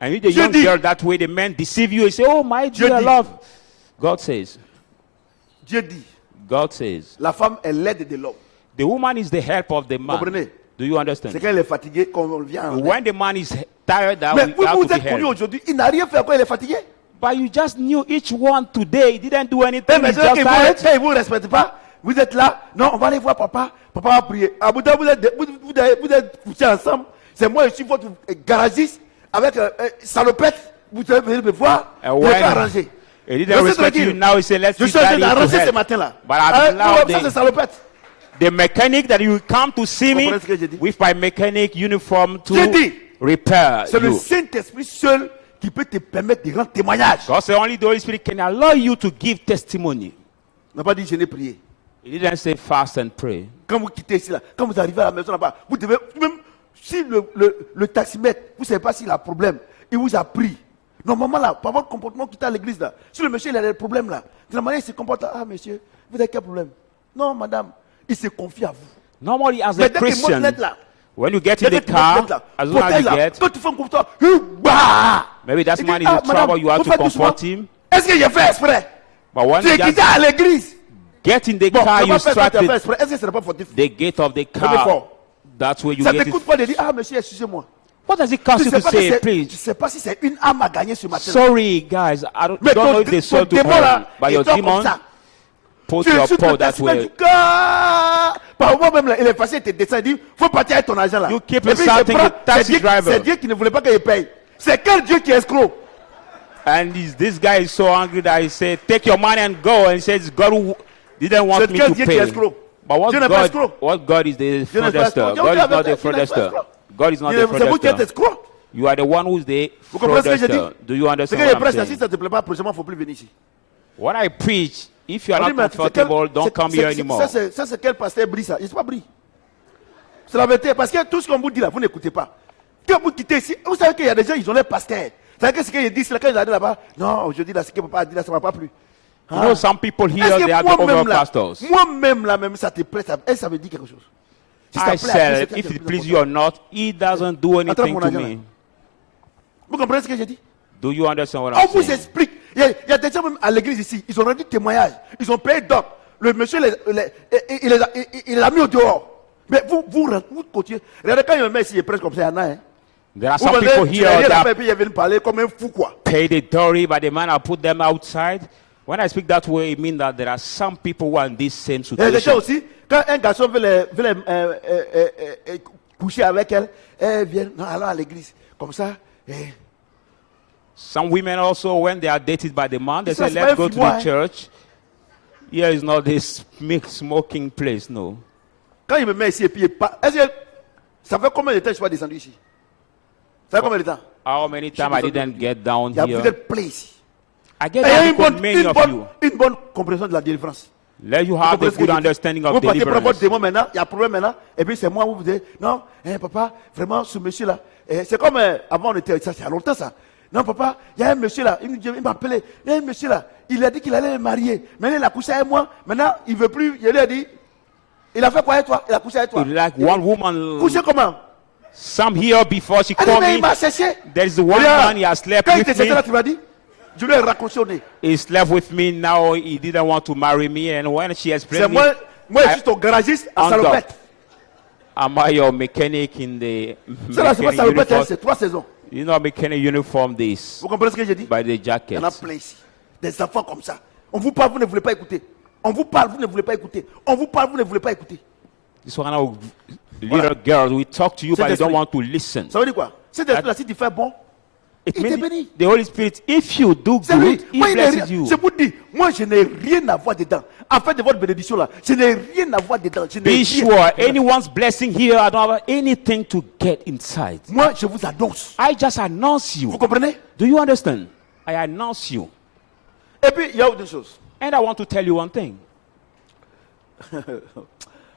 And you, the Dieu young dit- girl, that way the men deceive you and say, oh, my Dieu dear dit- love. God says, Dieu dit, God says, la femme est l'aide de l'homme. the woman is the help of the man. Comprenez? Do you C'est understand? quand il est fatigué qu'on vient. en aide. When the man is tired, that Mais we vous have vous to be êtes connus helped. aujourd'hui, il n'a rien fait quand il est fatigué. But you just knew each one today. He didn't do Et anything. He's maintenant, just quand tired. il ne vous respecte pas, vous êtes là, non, on va aller voir papa, papa va prier. À bout d'un, vous êtes couchés ensemble, c'est moi, je suis votre garagiste, avec salopette, vous devez venir me voir, And il est when pas arrangé. he didn't respect you, now he said, let's Je sit suis en train daddy to d'arranger ce help. matin-là. But I've allowed Ça, c'est the, salopette. the mechanic that you come to see me Comprenez ce que j'ai dit? with my mechanic uniform to J'ai dit, repair c'est le you. Saint-Esprit seul qui peut te permettre de rendre témoignage. God said only the Holy Spirit can allow you to give testimony. On n'a pas dit je n'ai prié. He didn't say fast and pray. Quand vous quittez ici, là, quand vous arrivez à la maison là-bas, vous devez, même si le taximètre, vous ne savez pas s'il a un problème, il vous a pris. Normalement, là, par votre comportement quitte à l'église, là, si le monsieur il a des problèmes, là, de la manière il se comporte, là, ah monsieur, vous avez quel problème? Non, madame, il se confie à vous. Normally, as a Mais dès qu'il monte Christian, net, là, when you get in dès the que tu montes car, net, là, as soon as portail, you là, get, quand tu fais un comportement, bah! maybe that Il man dit, is in ah, madame, trouble, you have vous to faites doucement. comfort him. Est-ce que j'ai fait exprès? But when J'ai you quitté just à l'église. get in the Bon, car, comment you faire ça, strike tu as fait the, exprès? Est-ce que ce n'est pas fautif? the gate of the Very car. fort. That's where you Ça get ne it. t'écoute pas de dire, ah monsieur, excusez-moi. What does it cost Tu you sais to pas que say, c'est- please? tu sais pas si c'est une âme à gagner ce matin. Sorry, guys, I don't, Mais don't know if ton they sold to démon her, là, but il your dort comme demon, ça. put Tu your insultes paw le that testament way. du gars. Par moi-même, là, il est facile, il te descend, il dit, faut partir avec ton argent là. You keep Et puis, il insulting prend- the taxi c'est Dieu- driver. C'est Dieu qui ne voulait pas qu'il paye. C'est quel Dieu qui est escroc? And this guy is so angry that he said, take your money and go. And he says, God who didn't want C'est me quel to Dieu qui est pay. escroc? But Dieu n'est pas escroc. what God is the Dieu n'est pas fraudster? escroc. God is not the Dieu n'est pas fraudster. escroc. God is not the C'est vous qui êtes fraudster. escroc. You are the one who's the Vous comprenez ce que j'ai dit? fraudster. Do you C'est understand que les what I'm prêches, si saying? ça ne te plaît pas, prochainement, il ne faut plus venir ici. What I preach, if you are On not dit, mais c'est comfortable, quel- don't c'est- come c'est- here c'est- anymore. Ça, c'est quel pasteur brille ça? Il ne pas brille. C'est la vérité. Parce que tout ce qu'on vous dit là, vous n'écoutez pas. Quand vous quittez ici, vous savez qu'il y a des gens, ils ont les pasteurs. Vous savez que ce qu'ils disent là, quand ils arrivent là-bas, non, je dis là, ce que papa a dit là, ça ne m'a pas plu. You know, some people here, Est-ce they que are the over moi-même là, pastors. moi-même là, même ça te plaît, ça veut dire quelque chose. Si ça I plaît à Dieu, said, c'est if quelque it chose pleases de you important. or not, he doesn't do anything mon to argent, me. là. Vous comprenez ce que j'ai dit? Do you understand what On I'm vous saying? explique. Il y a des gens même à l'église ici, ils ont rendu témoignage. Ils ont payé d'autres. Le monsieur, il les a mis au dehors. Mais vous continuez. Regardez, quand il me met ici, il prêche comme ça, il y en a. Hein. There are Vous some venez, people tu here n'as rien à that faire, puis ils viennent parler comme un fou, quoi. pay the Dory, but the man will put them outside. When I speak that way, it means that there are some people who are in this same Et quelqu'un situation. aussi, quand un garçon veut coucher avec elle, elle vient, non, allons à l'église. Comme ça, Some women also, when they are dated by the man, they It's say, not let's go to the why. church. Here is not this smoking place, no. quand il me met ici et puis il part, est-ce que ça fait combien de temps que je suis pas descendu ici? Ça fait combien de temps? How many times I didn't get down Il y a here? peut-être plein ici. I get Et il y a down because many of you. une bonne compréhension de la délivrance. Let you Vous have the comprenez ce que good je dis? understanding Vous of partez pour votre deliverance. démon maintenant, il y a un problème maintenant, et puis c'est moi, vous dites, non, papa, vraiment, ce monsieur-là, c'est comme avant on était, ça c'est il y a longtemps ça. Non, papa, il y a un monsieur là, il m'a appelé, il y a un monsieur là, il a dit qu'il allait me marier. Maintenant, il a couché avec moi, maintenant, il ne veut plus, il lui a dit, il a fait quoi avec toi? Il a couché avec toi. Like one woman, Couché comment? some here before she Elle dit, called mais il me, m'a cherché. there is one Regarde, man he has slept quand il with était cherché là, me. tu m'as dit, je lui ai raccroché au nez. He slept with me. Now he didn't want to marry me. And when she C'est explained me, moi, je suis ton garagiste à Under. Salopette. am I your mechanic in the Ça là, c'est pas mechanic Salopette, hein, uniform? c'est 3 saisons. You know, mechanic uniform this Vous comprenez ce que j'ai dit? by the Il y jacket. en a plein ici. Des enfants comme ça. On vous parle, vous ne voulez pas écouter. On vous parle, vous ne voulez pas écouter. On vous parle, vous ne voulez pas écouter. This one of little girls, we talk to you, but you don't Saint-Esprit. want to listen. Ça veut dire quoi? Cet esprit-là, si tu fais bon, It il te means bénit. the Holy Spirit, if you do c'est lui. good, Moi, He il n'est blesses rien. you. C'est pour dire, moi, je n'ai rien à voir dedans. En fait, de votre bénédiction là, je n'ai rien à voir dedans. Je n'ai Be rien. sure anyone's blessing here, I don't have anything to get inside. Moi, je vous annonce. I just announce Vous you. comprenez? Do you understand? I announce you. Et puis, il y a autre chose. And I want to tell you one thing.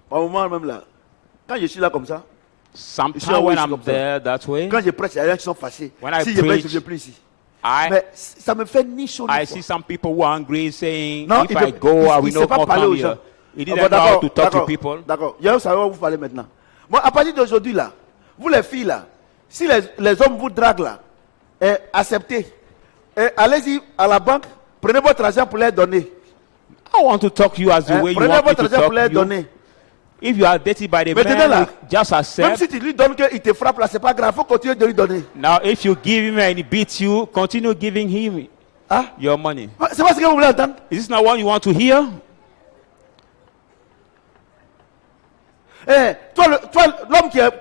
Au moment même là, quand je suis là comme ça, Sometimes always when I'm comme ça. there that way, quand je prêche, il y a des gens qui sont fâchés. When I Si je prêche, je ne preach, viens plus ici. I Mais ça me fait ni chaud ni I froid. see some people who are angry saying, Non, if il I veut- go, I will il sait not pas more parler aux come gens. here. He Ah didn't bon, know how to talk to people. D'accord. Je vais savoir où vous parlez maintenant. Moi, à partir d'aujourd'hui, là, vous les filles, là, si les hommes vous draguent, là, acceptez. Allez-y à la banque, prenez votre argent pour les donner. I want to talk to you as the way you Prenez want me votre to argent talk pour les to you. donner. If you are dated by the Maintenant, là, man, just Même accept. si tu lui donnes qu'il te frappe, là, c'est pas grave, il faut continuer de lui donner. Now, if you give him and he beats you, continue giving him Hein? your money. C'est pas ce que vous voulez entendre. Is this not what you want to hear? Toi, l'homme qui a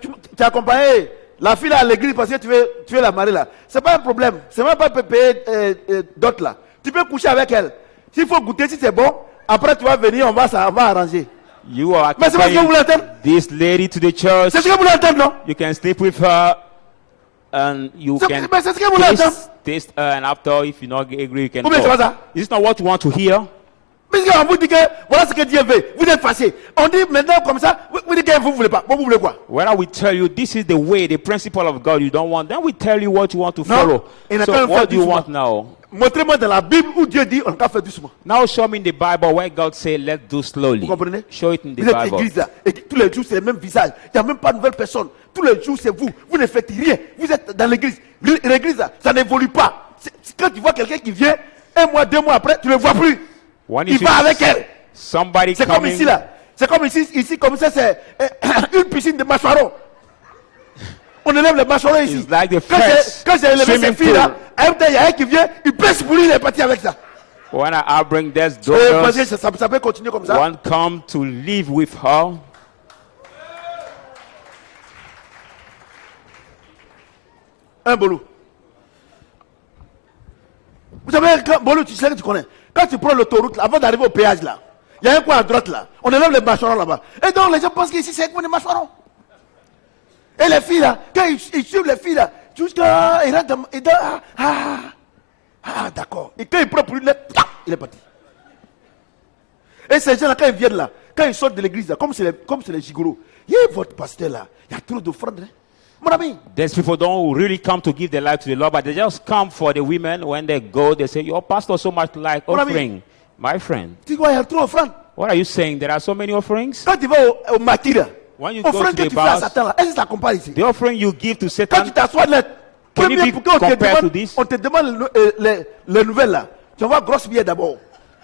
accompagné la fille à l'église parce que tu veux la marier là, c'est pas un problème. C'est même pas payer d'autres là. Tu peux coucher avec elle. S'il faut goûter, si c'est bon, après tu vas venir, on va arranger. You are Mais c'est pas ce que vous voulez entendre. this lady to the church. C'est ce que vous voulez entendre, non? You can sleep with her and you C'est can c'est ce que vous voulez entendre. taste her, and after, if you not agree, you can Ou bien c'est pas go. ça. Is this not what you want to hear? Puisqu'on vous dit que voilà ce que Dieu veut, vous êtes fâché. On dit maintenant comme ça, vous dites que vous voulez pas. Vous voulez quoi? When we tell you this is the way, the principle of God you don't want, then we tell you what you want to follow. il n'a So qu'à le faire what do you doucement. want now? Montrez-moi dans la Bible où Dieu dit on va faire doucement. Now show me in the Bible where God say let's do slowly. Vous comprenez? Show it in the Vous êtes Bible. église là, et tous les jours c'est le même visage. Il n'y a même pas de nouvelle personne. Tous les jours c'est vous. Vous ne faites rien. Vous êtes dans l'église. L'église là, ça n'évolue pas. Quand tu vois quelqu'un qui vient, 1 mois, 2 mois après, tu ne le vois plus. When Il you see va avec elle. somebody C'est comme coming, ici là. C'est comme ici comme ça, c'est une piscine de mâchoiron. On élève les mâchoirons ici. It's like the Quand first j'ai élevé swimming cette fille là, pool. un temps, il y a un qui vient, il pèse pour lui, il est parti avec ça. when I bring these Parce que daughters, ça peut continuer comme ça. one come to live with her. Un boulot. Vous savez, Bolo, tu sais que tu connais. Quand tu prends l'autoroute, là, avant d'arriver au péage, là, il y a un coin à droite, là. On élève les mâchoirons là-bas. Et donc, les gens pensent qu'ici, c'est un coin de mâchoirons. Et les filles, là, quand ils suivent les filles, là, jusqu'à. Ils rentrent d'accord. Et quand ils prennent pour lui, il est parti. Et ces gens-là, quand ils viennent là, quand ils sortent de l'église, là, comme c'est les gigolos, il y a votre pasteur là, il y a trop d'offrandes. Hein. Mon ami, These people don't really come to give their life to the Lord, but they just come for the women. When they go, they say, your pastor so much like What I mean? offering. My friend, tu vois, il y a trop d'offrandes. what are you saying? There are so many offerings? Quand tu vas au maquis là, When you go offrande to que the tu fais à bars, Satan là, est-ce que ça compare ici? the offering you give to Quand Satan, tu t'assois là, Can it premier, be quand compared to this? on te demande les nouvelles là, tu envoies grosse billet d'abord.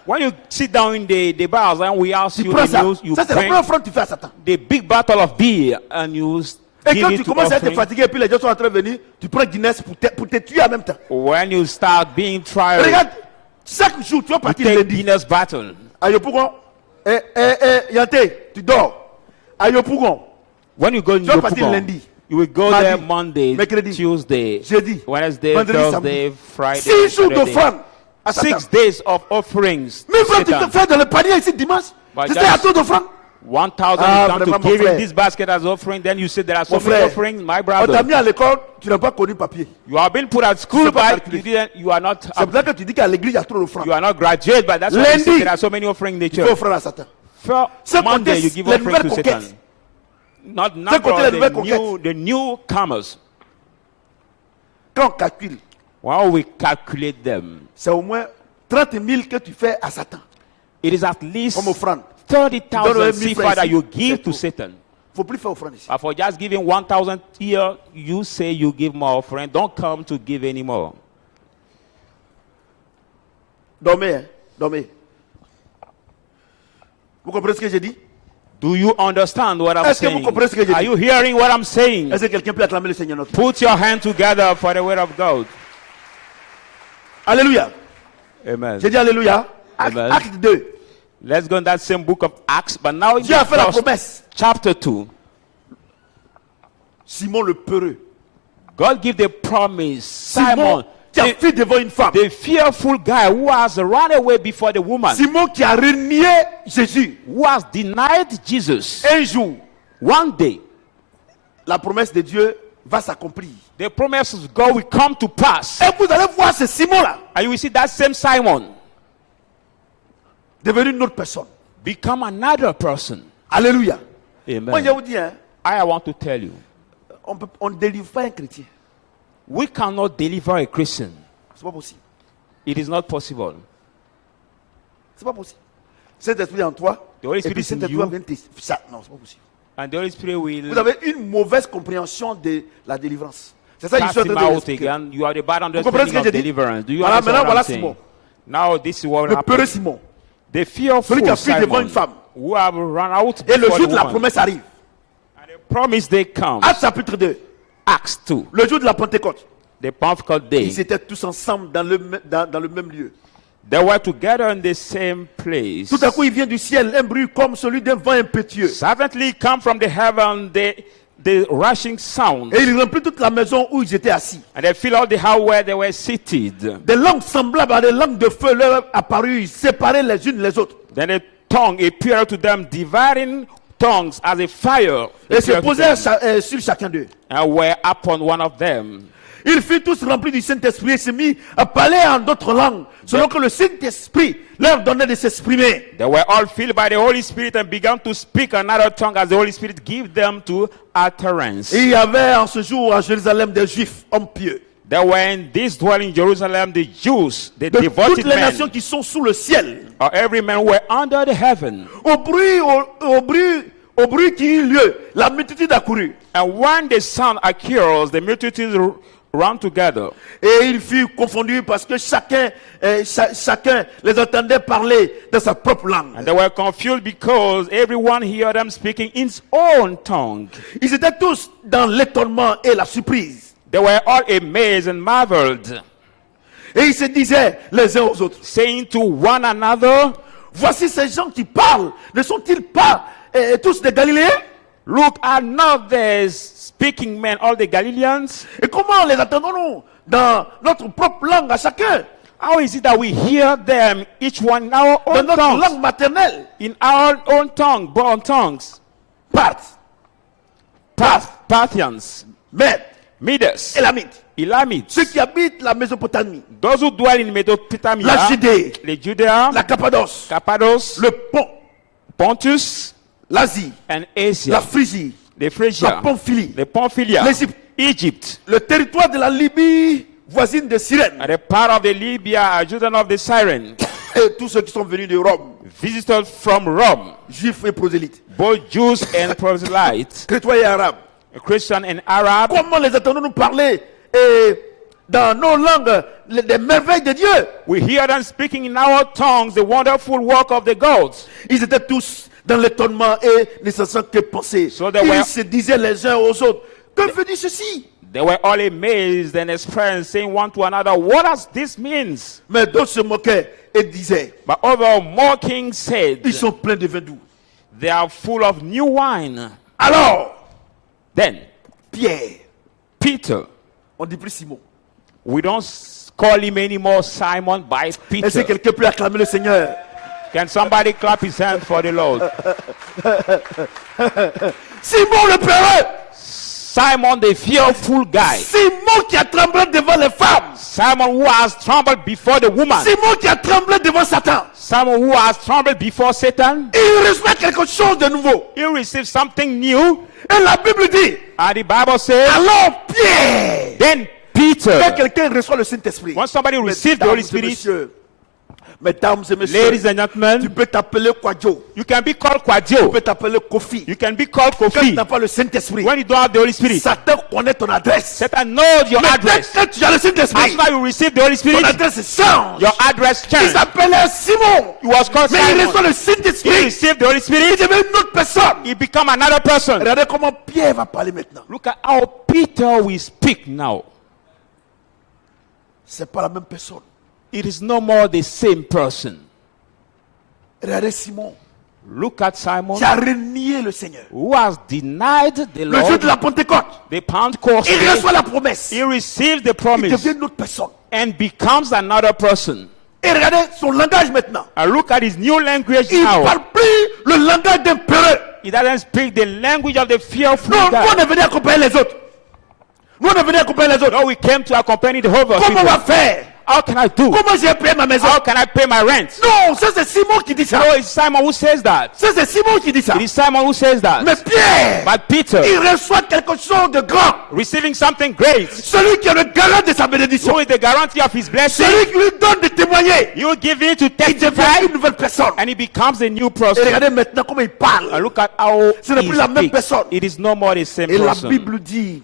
when you sit down in the bars and we ask Tu you prends the ça. news, you Ça, c'est la bring première offrande que tu fais à Satan. the big bottle of beer and you Et give quand it tu to commences à être offering. fatigué et puis les gens sont en train de venir, tu prends Guinness pour te tuer en même temps. When you start being tried, Regarde, Chaque jour, tu vas You partir take lundi. dinner's battle. À Yopougon, Yante, tu dors. À Yopougon, When you go in tu vas partir Yopougon, lundi. you will go Mardi, there Monday, mercredi, Tuesday, jeudi, Wednesday, vendredi, Thursday, samedi. Friday, 6 jours Saturday. d'offrande. à Satan. 6 days of offerings. Mais frère, tu Satan. te fais dans le panier ici dimanche. But Tu sais, just- à toi d'offrande. 1,000 Ah, you come vraiment, to mon give in frère. this basket as offering, then you say there are so Mon many frère, offerings. My on t'a brother, mis à l'école, tu n'as pas connu papier. you have been put at school, sais pas but calculer. you are not C'est pour ça que tu dis qu'à l'église, il y a trop d'offrandes. you are not graduate, but that's why you Lundi, say there are so many offerings in the Tu fais church. offrande à Satan. For C'est Monday, compter you give les offering nouvelles to conquêtes. Satan. Not C'est compter les the nouvelles conquêtes. the newcomers. Quand on calcule, When we calculate them, c'est au moins 30 000 que tu fais à Satan. it is at least Comme offrande. 30,000 Donne-le 1 000 CFA francs that ici. you give C'est to tout. Satan. Il ne faut plus faire offrande ici. But for just giving 1,000 here, you say you give more offering. Don't come to give anymore. Dormez, hein. Dormez. Vous comprenez ce que j'ai dit? Do you understand what I'm Est-ce que vous saying? comprenez ce que j'ai Are dit? you hearing what I'm saying? Est-ce que quelqu'un peut acclamer le Seigneur notre Dieu? Put your hand together for the word of God. Alléluia. Amen. J'ai dit Alléluia. Amen. Acte 2. Let's go in that same book of Acts, but now in Dieu a fait la the first promesse. chapter 2, Simon le peureux. God give the promise. Simon Simon, qui a fui devant une femme. the fearful guy who has run away before the woman, Simon qui a renié Jésus. who has denied Jesus. Un jour, One day, la promesse de Dieu va s'accomplir. the promises of God will come to pass. Et vous allez voir ce Simon-là And you will see that same Simon devenir une autre personne. become another person. Alléluia. Moi, je Amen. vous dis, hein, I want to tell you, on ne délivre pas un chrétien. we cannot deliver a Christian. C'est pas possible. It is not possible. C'est pas possible. Saint-Esprit en toi. The Holy Et puis Spirit in Saint-Esprit you. vient te... Ça, non, c'est pas possible. And the Holy Spirit Vous will avez une mauvaise compréhension de la délivrance. C'est ça que je cast suis en him train de vous out expliquer. again. You are the bad comprenez ce understanding que of j'ai dit? deliverance. Do you Voilà, understand maintenant, what voilà I'm saying? Simon. Now this is what Le peureux happened. Simon. The fearful Celui qui a fui devant Simon une femme. who have run out Et le before jour the de la woman. promesse arrive. And the promise day comes. Acte chapitre 2. Acts 2. Le jour de la Pentecôte. The Pentecost day. Ils étaient tous ensemble dans le même lieu. They were together in the same place. Tout à coup, il vient du ciel un bruit comme celui d'un vent impétueux. Suddenly come from the heaven the rushing sound. Et il remplit toute la maison où ils étaient assis. And they fill out the house where they were seated. Des langues semblables à des langues de feu leur apparurent, séparées les unes les autres. Then a tongue appeared to them, dividing tongues as a fire. Et se appeared to posèrent them, sur chacun d'eux. and were upon one of them. Ils furent tous remplis du Saint-Esprit et se mit à parler en d'autres langues, selon que le Saint-Esprit leur donnait de s'exprimer. They were all filled by the Holy Spirit and began to speak another tongue as the Holy Spirit gave them to utterance. Et il y avait en ce jour à Jérusalem des Juifs, hommes pieux, There were in this dwelling in Jerusalem the Jews, the de toutes devoted les nations men, qui sont sous le ciel. or every man were under the heaven. Au bruit qui eut lieu, la multitude accourut. And when the sound occurs, the multitudes ran together. Et ils furent confondus parce que chacun les entendait parler de sa propre langue. And they were confused because everyone heard them speaking in his own tongue. Ils étaient tous dans l'étonnement et la surprise. They were all amazed and marveled, Et ils se disaient les uns aux autres, saying to one another, voici ces gens qui parlent, ne sont-ils pas tous des Galiléens? look, are not the speaking men all the Galileans? Et comment les entendons-nous dans notre propre langue à chacun? How is it that we hear them, each one in our Dans own notre tongues? langue maternelle? In our own tongue, born tongues. Parthes, Parthians, Mèdes, Medes, Élamites, Elamites, ceux qui habitent la Mésopotamie, those who dwell in Mesopotamia, la Judée, the Judea, la Cappadoce, Cappadoce, le Pont, Pontus, l'Asie, and la Asia, Phrygie, the la Phrygia, Pamphylie, the Pamphylia, l'Égypte, Egypt, le territoire de la Libye voisine de Cyrène, and a part of the Libya, children of the Syren, et tous ceux qui sont venus de Rome, visitors from Rome, juifs et prosélytes, both Jews and proselytes, chrétiens et arabes. Christian and Arab. Comment les entendons-nous parler dans nos langues des merveilles de Dieu? We hear them speaking in our tongues the wonderful work of the gods. Ils étaient tous dans l'étonnement et ne sachant que penser. So they Ils were- se disaient les uns aux autres, que veut dire ceci? They were all amazed and expressed, saying one to another, what does this mean? Mais d'autres se moquaient et disaient, But other mocking said, ils sont pleins de vin doux. they are full of new wine. Alors, Then Pierre, Peter, on dit plus Simon. we don't call him anymore Simon by Est-ce que Peter. quelqu'un peut acclamer le Seigneur? Can somebody clap his hand for the Lord? Simon le peureux. Simon the fearful guy. Simon qui a tremblé devant les femmes. Simon who has trembled before the woman. Simon qui a tremblé devant Satan. Simon who has trembled before Satan. Il reçoit quelque chose de nouveau. He received something new. Et la Bible dit, And the Bible says, alors Pierre, then quand Peter, quelqu'un reçoit le Saint-Esprit, when somebody received the Holy Spirit, mesdames et messieurs, ladies and tu gentlemen, peux t'appeler Kwadjo, you can be called tu Kwadjo. peux t'appeler Kofi. You can be called Quand tu Kofi. n'as pas le Saint-Esprit, When you don't have the Holy Spirit, Satan connaît ton adresse. Satan knows your Mais address. quand tu as le As Saint-Esprit, soon as you receive the Holy ton Spirit, adresse change. your address Il changed. s'appelait Simon, He was called mais il reçoit Simon. le He Saint-Esprit. received the Holy Il Spirit. devient une autre personne. He become another person. Regardez comment Pierre va parler maintenant. Look at how Peter will speak now. C'est pas la même personne. It is no more the same person. Regardez Simon, Look at Simon, qui a renié le Seigneur. who has denied the Le jour de Lord, la Pentecôte, the Pentecost il day. reçoit la promesse. He receives the Il promise devient une autre personne. and becomes another person. Et regardez son langage maintenant. And look at his new language Il ne now. parle plus le langage d'un peureux. He doesn't speak the language of the fearful Non, nous on guy. est venu accompagner les autres. Nous on est venu accompagner les autres. No, we came to accompany the whole of Comment on va people. faire? How can I do? Comment j'ai payé ma maison? How can I pay my rent? Non, ça c'est Simon qui dit ça. No, it's Simon who says that. Ça c'est Simon qui dit ça. It is Simon who says that. Mais Pierre, But Peter, il reçoit quelque chose de grand. receiving something great, Celui qui est le garant de sa bénédiction. who is the guarantee of his blessing, Celui qui lui donne de témoigner. you give it to Il devient testify, une nouvelle personne. and he becomes a new Et person. regardez maintenant comment il And parle. look at how Ce n'est he plus la même speaks. personne. It is no more the same Et la person. Bible dit,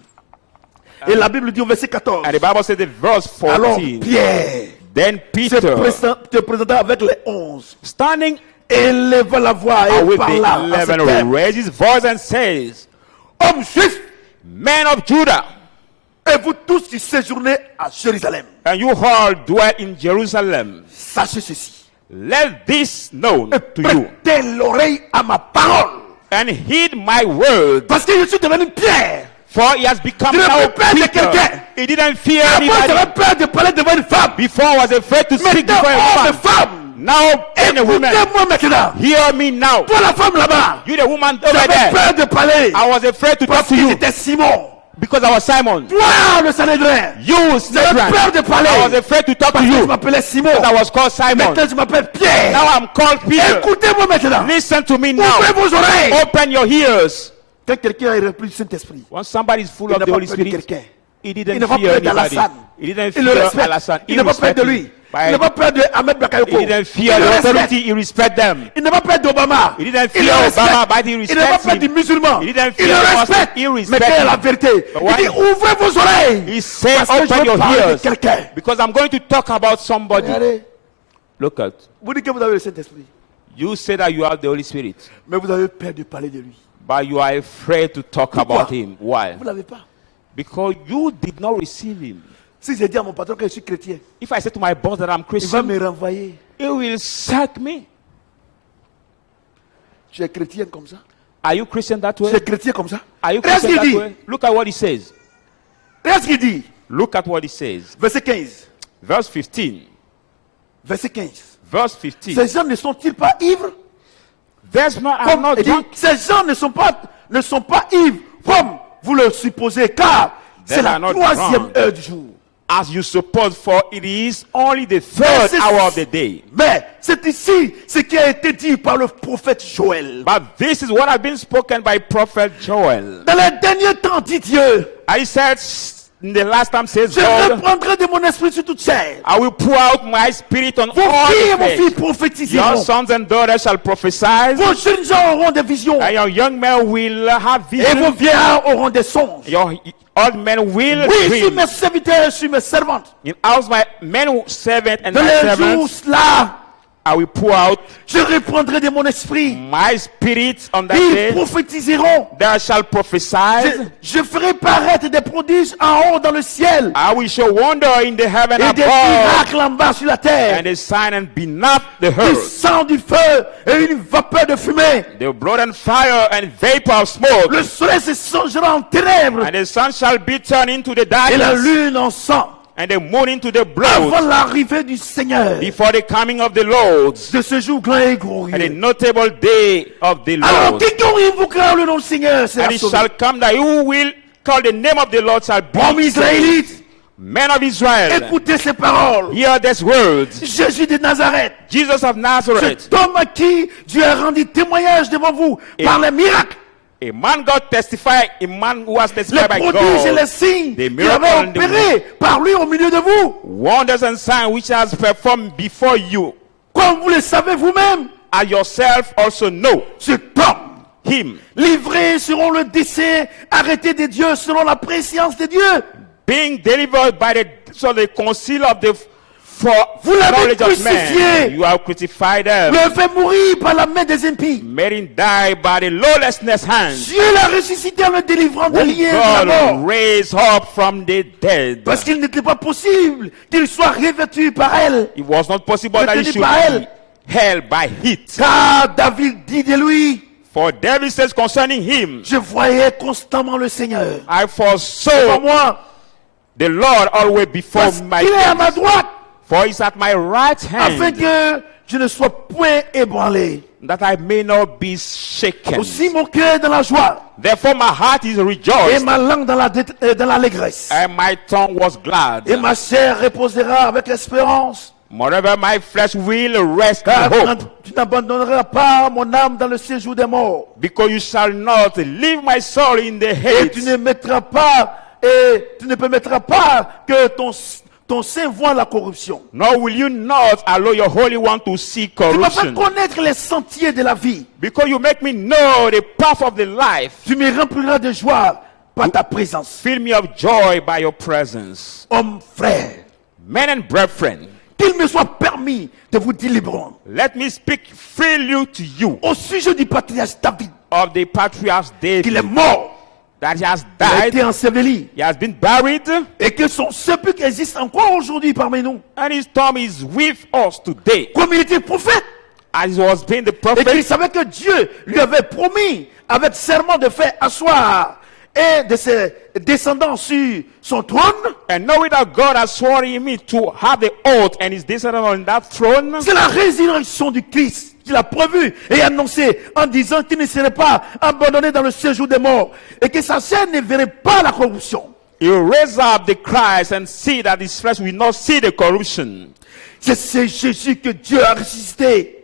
et la Bible dit au verset 14, And the Bible says in verse alors 14, Pierre then Peter, se présenta avec les 11, standing éleva la voix et with parla the à ce 11, thème. raised his voice and says, Hommes juifs, Men of Judah, et vous tous qui séjournez à Jérusalem, and you all dwell in Jerusalem, sachez ceci, let this known et to you, prêtez l'oreille à ma parole, and heed my word, parce que je suis devenu Pierre. for he has become Je now n'avais peur de Peter. quelqu'un. He didn't fear Avant, anybody. j'avais peur de parler devant une femme. Before I was afraid to speak Maintenant, before a homme et man. femme, Now, being a woman, écoutez-moi maintenant. hear me now. Toi, la femme là-bas, You the woman over j'avais there. peur de parler I was afraid to talk parce to que you j'étais Simon. because I was Simon. Toi, le Sanhédrin, You, j'avais peur de Satan. parler I was afraid to talk to parce que je you m'appelais Simon. because I was called Simon. Maintenant, je m'appelle Pierre. Now I'm called Peter. Écoutez-moi maintenant. Listen to me now. Ouvrez vos oreilles. Open your ears. Quand quelqu'un est rempli du Saint-Esprit, When somebody is full il of n'a the pas Holy peur de Spirit, quelqu'un. he Il didn't n'a pas fear peur anybody. d'Alassane. He didn't Il le fear respecte. Alassane. Il n'a pas peur de lui. Il n'a pas peur de Ahmed Bakayoko. He didn't fear Il le the respecte. authority. He respect them. Il n'a pas peur d'Obama. He didn't Il le fear respecte. Obama, but he Il n'a pas respects peur du him. musulman. He didn't Il fear le the Muslim. respecte. He Mais respects quelle est la him. vérité? But Il why? dit ouvrez vos oreilles. He said, Parce que je open veux your parler de ears quelqu'un. because I'm going to talk about somebody. Regardez, Look at. vous dites que vous avez le Saint-Esprit, You say that you have the Holy Spirit, mais vous avez peur de parler de lui. but you are afraid to talk Pourquoi? about him. Why? Vous ne l'avez pas. Because you did not receive him. Si j'ai dit à mon patron que je suis chrétien, If I say to my boss that I'm il va Christian, me renvoyer. he will sack me. Tu es chrétien comme ça? Are you Christian that Tu way? es chrétien comme ça? Are you Regarde ce Christian qu'il that dit. way? Look at what he says. Regarde ce qu'il dit. Look at what he says. Verset 15. Verse 15. Verset 15. Verse 15. Ces gens ne sont-ils pas ivres? These men are Comme not il dit, drunk. ces gens ne sont pas ivres comme vous le supposez, car c'est They la are not 3e drunk. heure du jour. As you suppose, for it is only the third c'est- hour of the day. Mais c'est ici ce qui a été dit par le prophète Joël. But this is what has been spoken by prophet Joel. Dans les derniers temps, dit Dieu, I said in the last time, says je God, reprendrai de mon esprit sur toute chair. I will pour out my spirit on Vos all filles et the vos filles flesh. Your prophétiseront. sons and daughters shall prophesy, Vos jeunes gens auront des visions. and your young men will have Et vos visions. vieillards auront des songes. Your old men will Oui, je suis dream. mes serviteurs, je suis mes servantes. In house my men servant and Dans my les servants, jours là, I will pour out Je répandrai de mon esprit. my spirit on that Ils day. prophétiseront. They shall prophesy. Je ferai paraître des prodiges en haut dans le ciel I will show wonder in the heaven et des above, miracles en bas sur la terre. and a sign and beneath the Du earth. sang, du feu et une vapeur de fumée. The blood and fire and vapor of smoke. Le soleil se changera en ténèbres And the sun shall be turned into the et la darkness, lune en sang. and the moon into the Avant blood, l'arrivée du Seigneur, before the coming of the Lord, de ce jour grand et and the glorieux. notable day of the Alors, Lord. quiconque invoquera le nom du Seigneur And sera it sauvé. shall come that you will call the name of the Lord shall Hommes be israélites, men of Israel. écoutez ces paroles. Hear these words. Jésus de Nazareth, Jesus of Nazareth, cet homme à qui Dieu a rendu témoignage devant vous par les miracles, a man God testified, a man who was les testified by prodiges et les God, signes the qu'il miracle avait and the opérés par lui au milieu de vous. wonders and signs which has performed before you, Comme vous le savez vous-même, as yourself also know cet homme, him, livré selon le décès, arrêté de Dieu selon la préscience de Dieu. being delivered by the counsel of the Vous l'avez knowledge of crucifié. man. You have crucified them, Le fait mourir par la main des impies. made him die by the lawlessness hand. Dieu l'a ressuscité en le délivrant des Whom liens de la mort. God raised up from the dead. Parce qu'il n'était pas possible qu'il soit revêtu par elle. It was not possible that he Retenu should par elle. be held by heat. Car David dit de lui, For David says concerning him, je voyais constamment le Seigneur. I Pour foresaw moi, the Lord always before parce my qu'il est à ma face. droite, For he is at my right afin hand, que je ne sois point ébranlé. that I may not be shaken. Aussi mon cœur est dans la joie Therefore my heart is et rejoiced, ma langue dans l'allégresse. and my tongue was glad. Et ma chair reposera avec l'espérance. Moreover, my flesh will rest in Car hope, tu n'abandonneras pas mon âme dans le séjour des morts. because you shall not leave my soul in the Et tu hate, ne mettras pas, et tu ne permettras pas que ton saint voie la corruption. nor will you not allow your Holy One to see Tu m'as fait corruption, connaître les sentiers de la vie. because you make me know the path of the life. Tu me rempliras de joie par ta présence. Fill me of joy by your presence. Hommes, frères, Men and brethren, qu'il me soit permis de vous dire librement let me speak freely to you au sujet du patriarche David, of the patriarch qu'il est David, mort, that he has il a died, été enseveli, he has been buried, et que son sépulcre existe encore aujourd'hui parmi nous. and his tomb is with us today. Comme il était prophète, As he was being the et qu'il prophet, savait que Dieu lui avait promis avec serment de faire asseoir un de ses descendants sur son trône. and knowing that God has sworn in me to have the oath and his descendant on that throne, C'est la résurrection du Christ qu'il a prévu et annoncé en disant qu'il ne serait pas abandonné dans le séjour des morts et que sa chair ne verrait pas la corruption. he will raise up the Christ and see that his flesh will not see the corruption. C'est ce Jésus que Dieu a ressuscité.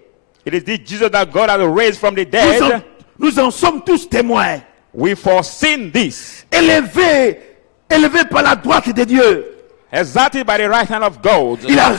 It is this Jesus that God has raised from the Nous en, dead. nous en sommes tous témoins. We foreseen this, Élevé par la droite de Dieu. exalted by the right hand of God. Il a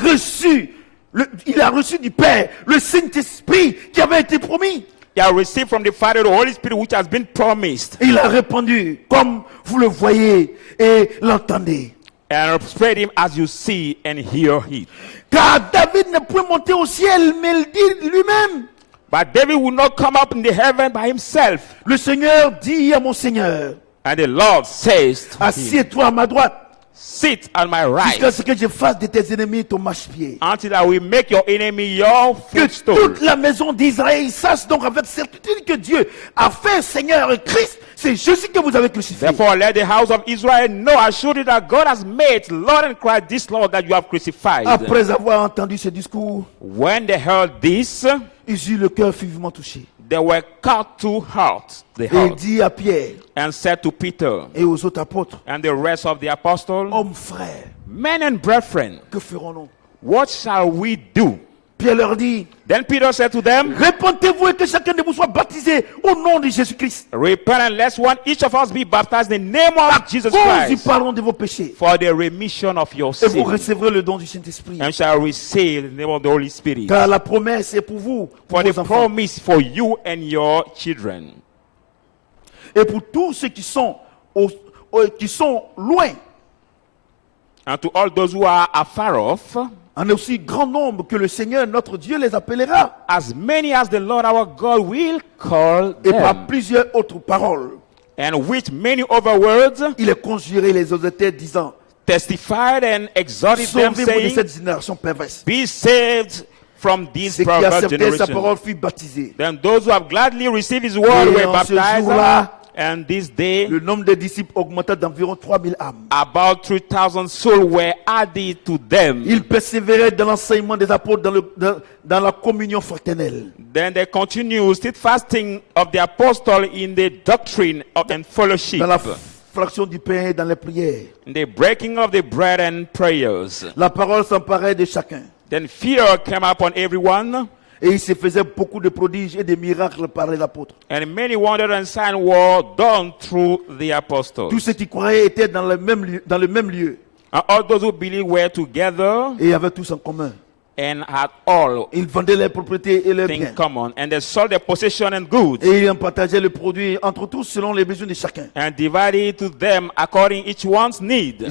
reçu du Père le Saint-Esprit qui avait été promis. He has received from the Father the Holy Spirit which has been promised, Et il a répondu comme vous le voyez et l'entendez. and spread him as you see and hear it. Car David ne pouvait monter au ciel, mais il dit lui-même. But David will not come up in the heaven by himself. Le Seigneur dit à mon Seigneur, And the Lord says to him, assieds-toi à ma droite, sit on my right, jusqu'à ce que je fasse de tes ennemis ton marchepied. until I will make your enemy your Que footstool. toute la maison d'Israël sache donc avec certitude que Dieu a fait Seigneur et Christ. C'est Jésus que vous avez crucifié. Therefore, let the house of Israel know assuredly that God has made Lord and Christ this Lord that you have crucified. Après avoir entendu ce discours, When they heard this, ils eurent le cœur vivement touché. they were cut to heart, the Et il heart, dit à Pierre and said to Peter et aux autres apôtres, and the rest of the apostles, hommes frères, men and brethren, que ferons-nous? what shall we do? Pierre leur dit, Then Peter said to them, répentez-vous et que chacun de vous soit baptisé au nom de Jésus-Christ. repent and let each of us be baptized in the name of Jesus Cause du Christ pardon de vos péchés. for the remission of your Et vous sins, recevrez le don du Saint-Esprit. and shall receive the name of the Holy Spirit. Car la promesse est pour vous, pour For the vos enfants. promise for you and your children, Et pour tous ceux qui sont loin, and to all those who are afar off, en aussi grand nombre que le Seigneur notre Dieu les appellera. as many as the Lord our God will call Et par them. plusieurs autres paroles, And with many other words il est conjuré les exhortait disant, testified and exhorted them, sauvez-vous de saying, cette génération perverse. be saved from this Ceux qui perverse acceptaient sa generation. parole furent baptisés. Then those who have gladly received his word Et were en ce baptized. jour-là, And this day, le nombre des disciples augmenta d'environ 3000 âmes. about 3,000 souls were added to them. Ils persévéraient dans l'enseignement des apôtres, dans la communion fraternelle, Then they continue steadfasting of the apostle in the doctrine of and fellowship, dans la fraction du pain et dans les prières. in the breaking of the bread and prayers. La parole s'emparait de chacun. Then fear came upon everyone, Et il se faisait beaucoup de prodiges et de miracles par les apôtres. and many wonders and signs were done through the apostles. Tous ceux qui croyaient étaient dans le même lieu And all those who believed were together et avaient tous en commun. and had all Ils vendaient leurs propriétés et leurs things biens. common, and they sold their possession and goods, Et ils en partageaient le produit entre tous selon les besoins de chacun. and divided to them according each one's need.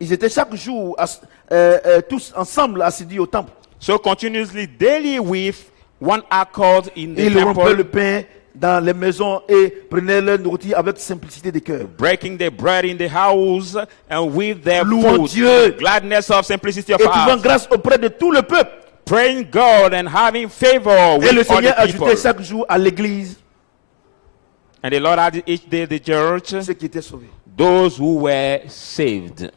Ils étaient chaque jour tous ensemble assidus au temple. So continuously daily with one accord in Et the ils rompaient le temple, pain dans les maisons et prenaient leur nourriture avec simplicité de cœur. breaking the bread in the house, and with their Louant food, Dieu gladness of simplicity of et trouvant heart, grâce auprès de tout le peuple. praying God and having favor Et le with all Seigneur the people. ajoutait chaque jour à l'église And the Lord added each day the church ceux qui étaient sauvés. those who were saved.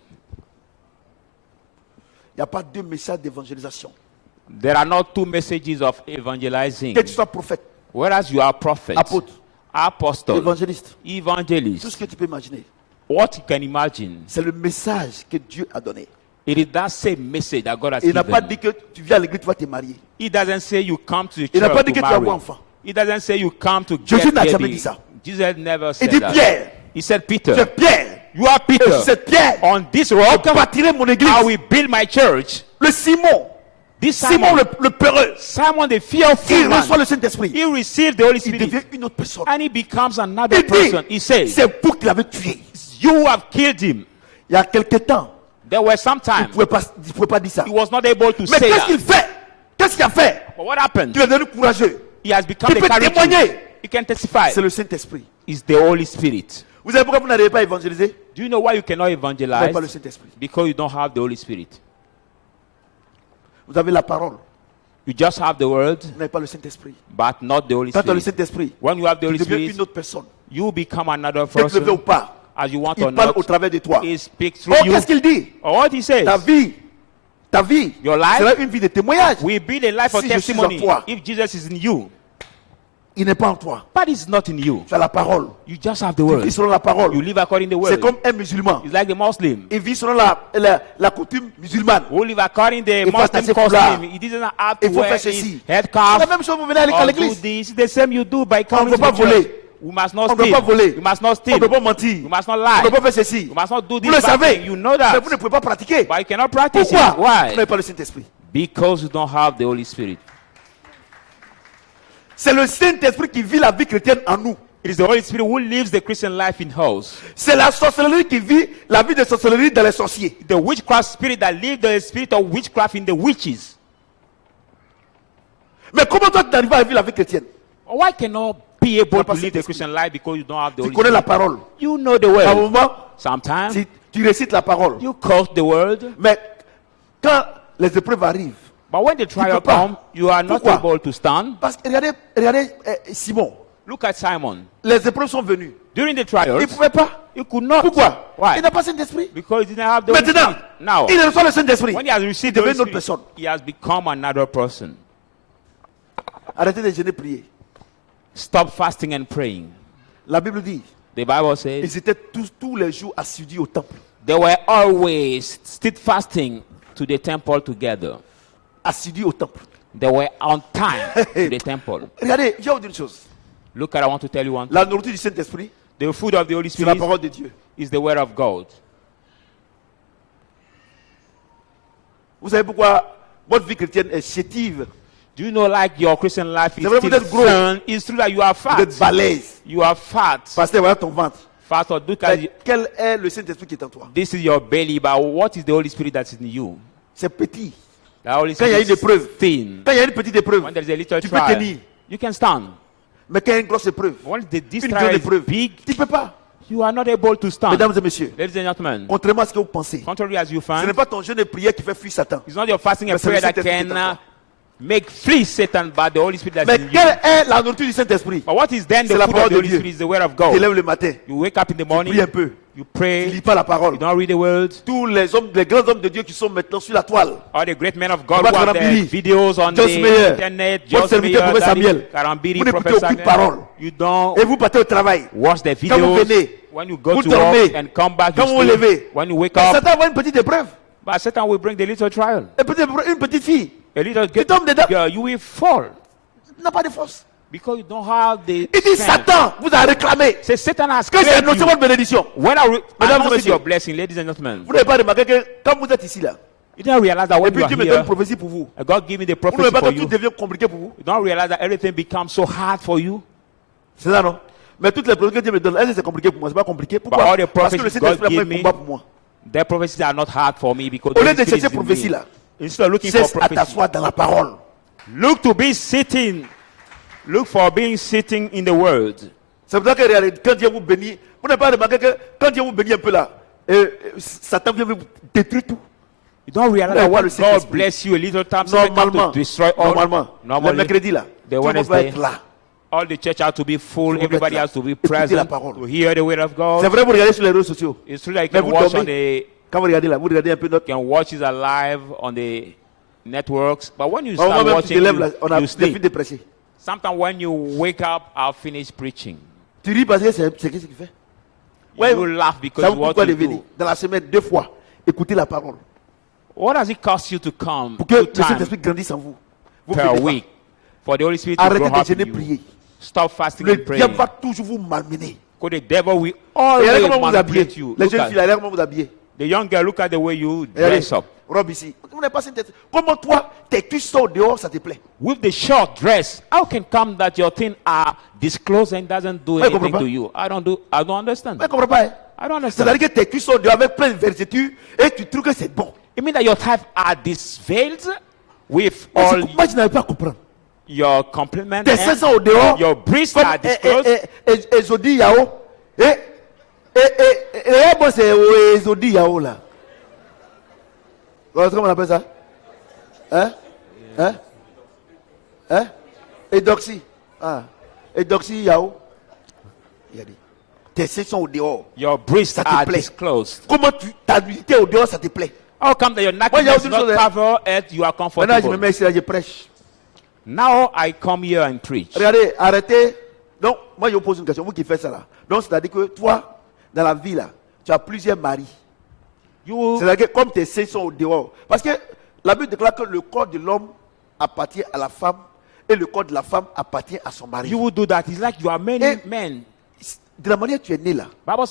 Il n'y a pas deux messages d'évangélisation. There are not two messages of evangelizing. Que tu sois prophète, Whereas you are prophet, apôtre, apostle, évangéliste, tout evangelist, ce que tu peux imaginer, what you can imagine, c'est le message que Dieu a donné. it is that same message that God has Il n'a pas given. dit que tu viens à l'église, tu vas te marier. He doesn't say you come to the Il n'a pas church dit to que tu vas avoir marry. enfant. He doesn't say you come to Jésus get n'a jamais baby. dit ça. Jesus never Il said dit that. Pierre, He said, tu es Peter, Pierre. you are Et Peter. sur cette pierre, On this je rock, bâtirai mon église. I will build my church. Le Simon, This Simon Simon, le peureux, Simon the fearful il reçoit man, le Saint-Esprit. he received the Holy Il Spirit devient une autre personne. and he becomes another Il dit, person. He says, c'est vous qui l'avez tué. you have killed him. Il y a quelque temps, There were some il ne time pouvait pas dire ça. he was not able to Mais say qu'est-ce qu'il that. fait? Qu'est-ce qu'il a fait? But what happened? Il est devenu courageux. He has become Il a peut courageous. témoigner. He can testify. C'est le Saint-Esprit. It's the Holy Spirit. Vous savez pourquoi vous n'arrivez pas à évangéliser? Do you know why you cannot Vous n'avez pas le evangelize? Saint-Esprit. Because you don't have the Holy Spirit. Vous avez la parole. You just have the word, Vous n'avez pas le Saint-Esprit. but not the Holy Quand tu as le Spirit. Saint-Esprit, When you have the tu Holy deviens Spirit, une autre personne. you become another Que tu le veux ou person. pas, As you want il or parle not, au travers de toi. he speaks Oh, through you. qu'est-ce qu'il dit? Or what he says, Ta vie your life sera une vie de témoignage. will be the life of Si je suis testimony en toi. if Jesus is in you. Il n'est pas en toi. But it's not in you. Tu as la parole. You just have the Tu word. vis selon la parole. You live according to the C'est word. comme un musulman. It's like the Muslim Il vit selon la coutume musulmane. who live according to the Il faut Muslim attacher foulard. custom. He doesn't have to Il faut wear faire his ceci. head C'est la scarf même chose, vous venez à or do l'église. this. It's the same you do by On coming ne to peut pas the church. voler. We must On not ne peut pas steal. voler. We must not On ne steal. peut pas mentir. We must not On lie. ne peut pas faire ceci. We must not do Vous this le bad savez. thing. You know Mais that. vous ne pouvez pas pratiquer. But you cannot practice Pourquoi? it. Vous Why? n'avez pas le Saint-Esprit. Because you don't have the Holy Spirit. C'est le Saint-Esprit qui vit la vie chrétienne en nous. It is the Holy Spirit who lives the Christian life in us. C'est la sorcellerie qui vit la vie de sorcellerie dans les sorciers. The witchcraft spirit that lives the spirit of witchcraft in the witches. Mais comment toi tu n'arrives pas à vivre la vie chrétienne? Why cannot be able to pas live the Saint-Esprit. Christian life because you don't have the Tu Holy connais la Spirit? parole. You know the À un word. moment, Sometimes tu récites la parole. you quote the word, Mais quand les épreuves arrivent, but when the trial peux pas. comes, you are not Pourquoi? able to stand. parce que regardez Simon, Look at Simon. les épreuves sont venues. During the Il trials, ne pouvait pas. he could not. Pourquoi? Why? Il n'a pas Saint-Esprit. Because he didn't have the Holy Maintenant, Spirit. Now, il reçoit le Saint-Esprit. when he has Il received the devient Holy une autre Spirit, personne. he has become another person. Arrêtez de jeûner, prier. Stop fasting and praying. La Bible dit, The Bible says ils étaient tous les jours assidus au temple. they were always steadfasting to the temple together. Assidus au temple. They were on time to the temple. Regardez, je vais vous dire une chose. Look at, I want to tell you one thing. La nourriture du Saint-Esprit, The food of the Holy c'est la Spirit parole de Dieu. is the word of God. Vous savez pourquoi votre vie chrétienne est chétive? Do you know, like your Christian life is C'est vrai, still vous êtes gros. fun? It's true that you are Vous fat. êtes balèze. You are fat. Pasteur, voilà ton ventre. Fat or look at Mais quel est le Saint-Esprit qui est en toi? this is your belly, but what is the Holy Spirit that's in you? c'est petit. The Holy Quand il y a Spirit une épreuve, is thin. quand il y a une petite épreuve, When there is a little tu peux trial, tenir. you can stand. Mais quand il y a une grosse épreuve, When this une trial grande is épreuve, big, tu ne peux pas. you are not able to stand. Mesdames et messieurs, Ladies and gentlemen, contrairement à ce que vous pensez, contrary as you ce n'est find, pas ton jeûne et prière qui fait fuir Satan. it's not your fasting and Mais c'est le prayer that Saint-Esprit qui can est en toi. make flee Satan, but the Holy Spirit that's Mais in you. quelle est la nourriture du Saint-Esprit? But what is then the C'est la food parole of the de Holy Dieu. Spirit? Is the word of Tu God. te lèves le matin, You wake up in the tu pries morning, un peu, you tu pray, lis pas la parole. you don't read the words. Tous les hommes, les grands hommes de Dieu qui sont maintenant sur la toile, All the great men of God Robert who have their Karambiri, videos on Jos the Meyer, internet, votre Jos serviteur, Meyer, Prophète Daddy Samuel, Karambiri, vous n'écoutez Prophet aucune Samuel, parole. you don't et vous partez au travail. watch the Quand vous videos. venez, When you go vous to work dormez. and come back, Quand you vous vous sleep. levez, When you wake mais up, Satan va une petite épreuve, but Satan will bring the little trial. une petite fille, A little tu tombes dedans, girl, you will fall tu n'as pas de force. because you don't have the Il dit strength. Satan vous a réclamé Say Satan has que j'ai claimed annoncé you. votre bénédiction. When I Mesdames et announced messieurs, your blessing, ladies and gentlemen, vous n'avez pas remarqué que quand vous êtes ici là, you don't realize that et when puis you Dieu are me donne une here, prophétie pour vous, God give me the vous prophecy n'avez pas for que tout you. devient compliqué pour vous. You don't realize that everything becomes so hard for you. C'est ça non? Mais toutes les prophéties que Dieu me donne, elles c'est compliqué pour moi, c'est pas compliqué. But Pourquoi? all the Parce que le prophecies Saint-Esprit a God pris gave un me, combat pour moi. their prophecies are not hard for me because Au the lieu Holy de Spirit chercher is in prophétie me. là, Instead of looking for cesse à prophecy, t'asseoir dans la parole. look to be sitting. Look for being sitting in the word. C'est pour ça que regardez, quand Dieu vous bénit, vous n'avez pas remarqué que quand Dieu vous bénit un peu là, Satan vient vous détruire tout. You don't realize Yeah, that what when the Saint God Esprit. bless you a little time, Satan come Normalement, to destroy all. le Normally, mercredi là, the tout le monde va Wednesday, être là. all the church has to be full. Tout le monde Everybody va has être to be là. Écoutez la present parole. to hear the word of C'est God. vrai, vous regardez sur les réseaux sociaux. It's true that you Mais can vous watch on dormez. the Quand vous regardez là, vous regardez un peu notre. can watch it alive on the networks. But when you Au moment start même où tu te watching, lèves là, on a you des filles sleep. dépressées. Sometimes when you wake up, I'll finish preaching. Tu ris parce que c'est qu'est-ce qu'il fait? Ouais, You laugh because ça vous coûte what quoi you de venir? do. Dans la semaine, 2 fois, écoutez la parole. What does it cost you to come Pour que 2 le times Saint-Esprit grandisse en vous. Vous per venez pas. week for the Holy Spirit to Arrêtez grow de up jeûner, in you? prier. Stop fasting Le and praying. diable va toujours vous malmener. Because the devil will Et regardez always comment vous habillez. manipulate you. Les Look jeunes at filles, regardez comment vous habillez. the young girl, look at the way you Regardez, dress up. robe ici. Vous n'avez pas cette tête. Comment toi, tes cuisses sortent dehors, ça te plaît? With the short dress, how can come that your thing are disclosed and doesn't do Ouais, anything comprends to pas. you? I don't understand. Vous ne comprenez pas, hein? I don't understand. C'est-à-dire que tes cuisses sortent dehors avec plein de vergetures et tu trouves que c'est bon. It means that your type are disveiled with Mais all c'est- moi, je n'arrive pas à comprendre. your compliments. Tes seins sont au dehors. Your breasts Comme are disclosed. Ezodi Yao. Et bon, c'est Ezodi Yao là. Comment on appelle ça? Hein? Edoxy. Ah. Edoxy Yao. Regardez. Tes seins sont au dehors. Your breasts Ça te are plaît. disclosed. Comment ta nudité au dehors, ça te plaît? How come that your il y a nakedness autre is not chose, hein. covered and you are Maintenant, je me comfortable? mets ici, là, je prêche. Now I come here and preach. Regardez, arrêtez. Donc, moi, je vous pose une question. Vous qui faites ça là. Donc, c'est-à-dire que toi, dans la vie là, tu as plusieurs maris. You C'est-à-dire que comme tes seins sont au dehors. Parce que la Bible déclare que le corps de l'homme appartient à la femme et le corps de la femme appartient à son mari. will do that. It's like you are many Eh. men. De la manière que tu es né là, Bible,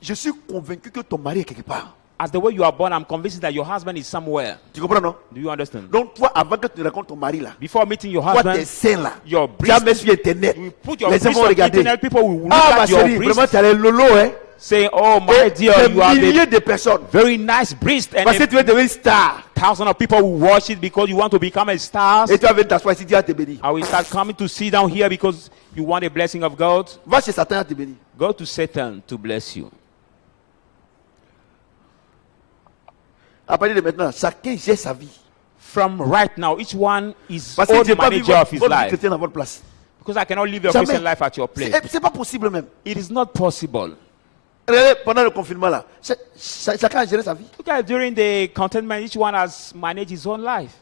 je suis convaincu que ton mari est quelque part. as the way you are born, I'm convinced that your husband is somewhere. Tu comprends, non? Do you understand? Donc, toi, avant que tu ne rencontres ton mari là, Before meeting your toi, tes husband, seins là, your tu as mis breast, sur Internet. you put your Les gens breast vont on regarder. internet. People will look Ah, ma at your chérie, vraiment, breast, tu as les lolo, hein? saying, "Oh my Et dear, you are des the milliers de personnes. very nice breast," and Parce que tu veux devenir star. thousands of people will watch it because you want to become a star. Et tu vas venir t'asseoir ici, Dieu va te bénir. I will start coming to sit down here because you want a blessing of God. Va chez Satan, il va te bénir. Go to Satan to bless you. À partir de maintenant, chacun gère sa vie. From right now, each one is Parce que own je n'ai pas vu manager of his votre vie life. chrétienne à votre place. Because I cannot live your Jamais. Christian life at your place. C'est pas possible même. It is not possible. Regardez, pendant le confinement là, chacun a géré sa vie. Look at during the contentment, each one has managed his own life.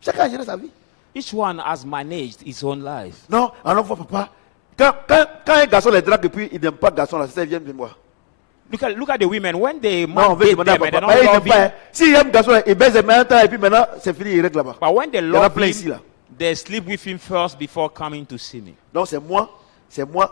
Chacun a géré sa vie. Each one has managed his own life. Non, alors faut papa. Quand un garçon les drague et puis il n'aime pas le garçon là, c'est ça, il vient me voir. Look at the women. When they Non, man on veut date demander à them and they papa. don't Il love n'aime pas. him, Hein. S'il aime le garçon, il baise en même temps et puis maintenant, c'est fini, il règle là-bas. but when they Il y en a love plein ici him, là. they sleep with him first before coming to see me. Donc c'est moi.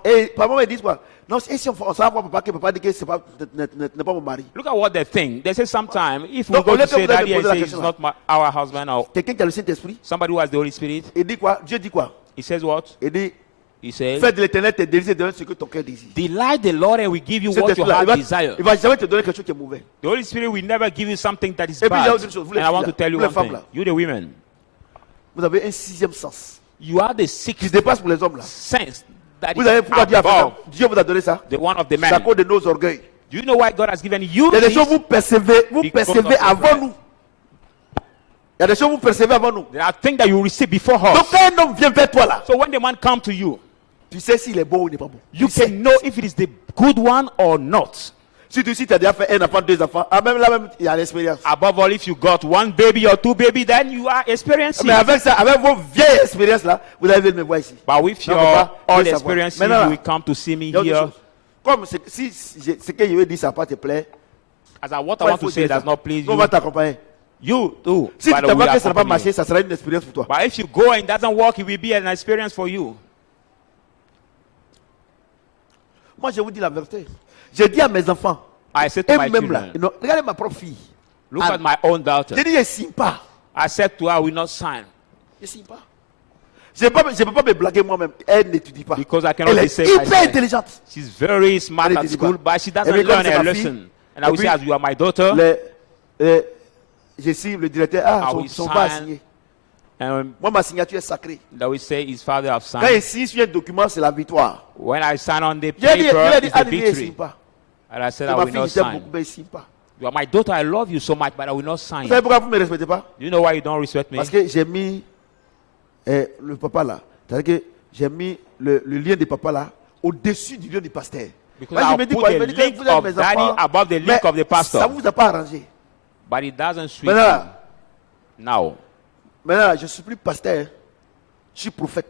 Et papa me dit quoi? Non, et si on s'en va voir papa, que papa dit que c'est pas, n'est pas mon mari. Look at what they think. They say sometimes, if we Donc, go au lieu to que say vous allez daddy and poser la say it's question not our husband or Quelqu'un qui a le Saint-Esprit, somebody who has the Holy Spirit, il dit quoi? Dieu dit quoi? he says what? Il dit, He says, Fais de l'éternel tes délices et donne ce que ton cœur désire. delight the Lord and we give you Cet what your esprit-là, heart desire. il va jamais te donner quelque chose qui est mauvais. The Holy Spirit will never give you something that is Et puis, il y a bad. autre chose. Vous les And I want filles to tell you là, one vous les thing. femmes là. You the women, Vous avez un sixième sens you are the qui sixth dépasse pour les hommes là. sense that Vous avez pouvoir is dire à above Dieu vous a donné ça. the one of the C'est à man. cause de nos orgueils. Do you know why God has given you Il y a des this? choses vous percevez Because of your avant pride. nous. Il y a des choses vous percevez avant nous. There are things that you receive before Donc us. quand un homme vient vers toi là, So when the man comes to you, tu sais s'il est bon ou il n'est pas bon. you Tu sais. can know if it is the good one or not. Si tu as déjà fait un enfant, deux enfants, même là même il y a l'expérience. Above all, if you got one baby or two baby, then you are experiencing. Mais avec ça, avec vos vieilles expériences là, vous allez me voir ici. But with Non, your papa, all je veux savoir. experiences, Maintenant, là, you will come to see me il y a autre here. chose. Comme si ce que je veux dire ça pas te plaît, As I, what I ouais, want faut to say dire ça. does not please On you. va t'accompagner. You too. Si tu But we t'aperçois will que ça n'a pas accompany marché, you. ça sera une expérience pour toi. But if you go and it doesn't work, it will be an experience for you. Moi je vous dis la vérité. Je dis à mes enfants, I said to et my même là, children, non, regardez ma propre fille. look Ah. at my own daughter. Je dis, je ne signe pas. I said to her, I will not sign. Je ne signe pas. Je ne peux pas me blaguer moi-même. Elle n'étudie pas. Because I cannot Elle be est safe hyper myself. intelligente. She's very smart Elle at étudie school, pas. but she Et doesn't puis, comme learn c'est her ma fille, lesson. And et I will puis, say, as you are my daughter, Je signe le directeur. Ah, I will son pas sign. signé. and Moi, ma signature est sacrée. that will say his father have Quand signed. il signe sur un document, c'est la victoire. When I sign on the Je lui ai dit, paper, it's the ah, lui, il ne signe victory. pas. And I said, Et I ma will fille, not je t'aime sign. beaucoup, mais il ne signe pas. You are my daughter, I love you so much, but I will not sign. Vous savez pourquoi vous ne me respectez pas? Do you know why you don't respect me? Parce que j'ai mis le papa là. C'est-à-dire que j'ai mis le lien de papa là au-dessus du lien du pasteur. Because Moi, je I'll me dis put quoi? the Je me dis que link vous êtes of mes daddy enfants, above the link mais of the pastor. ça ne vous a pas arrangé. But it doesn't suit Maintenant, you. là, Now, je ne suis plus pasteur. Je suis prophète.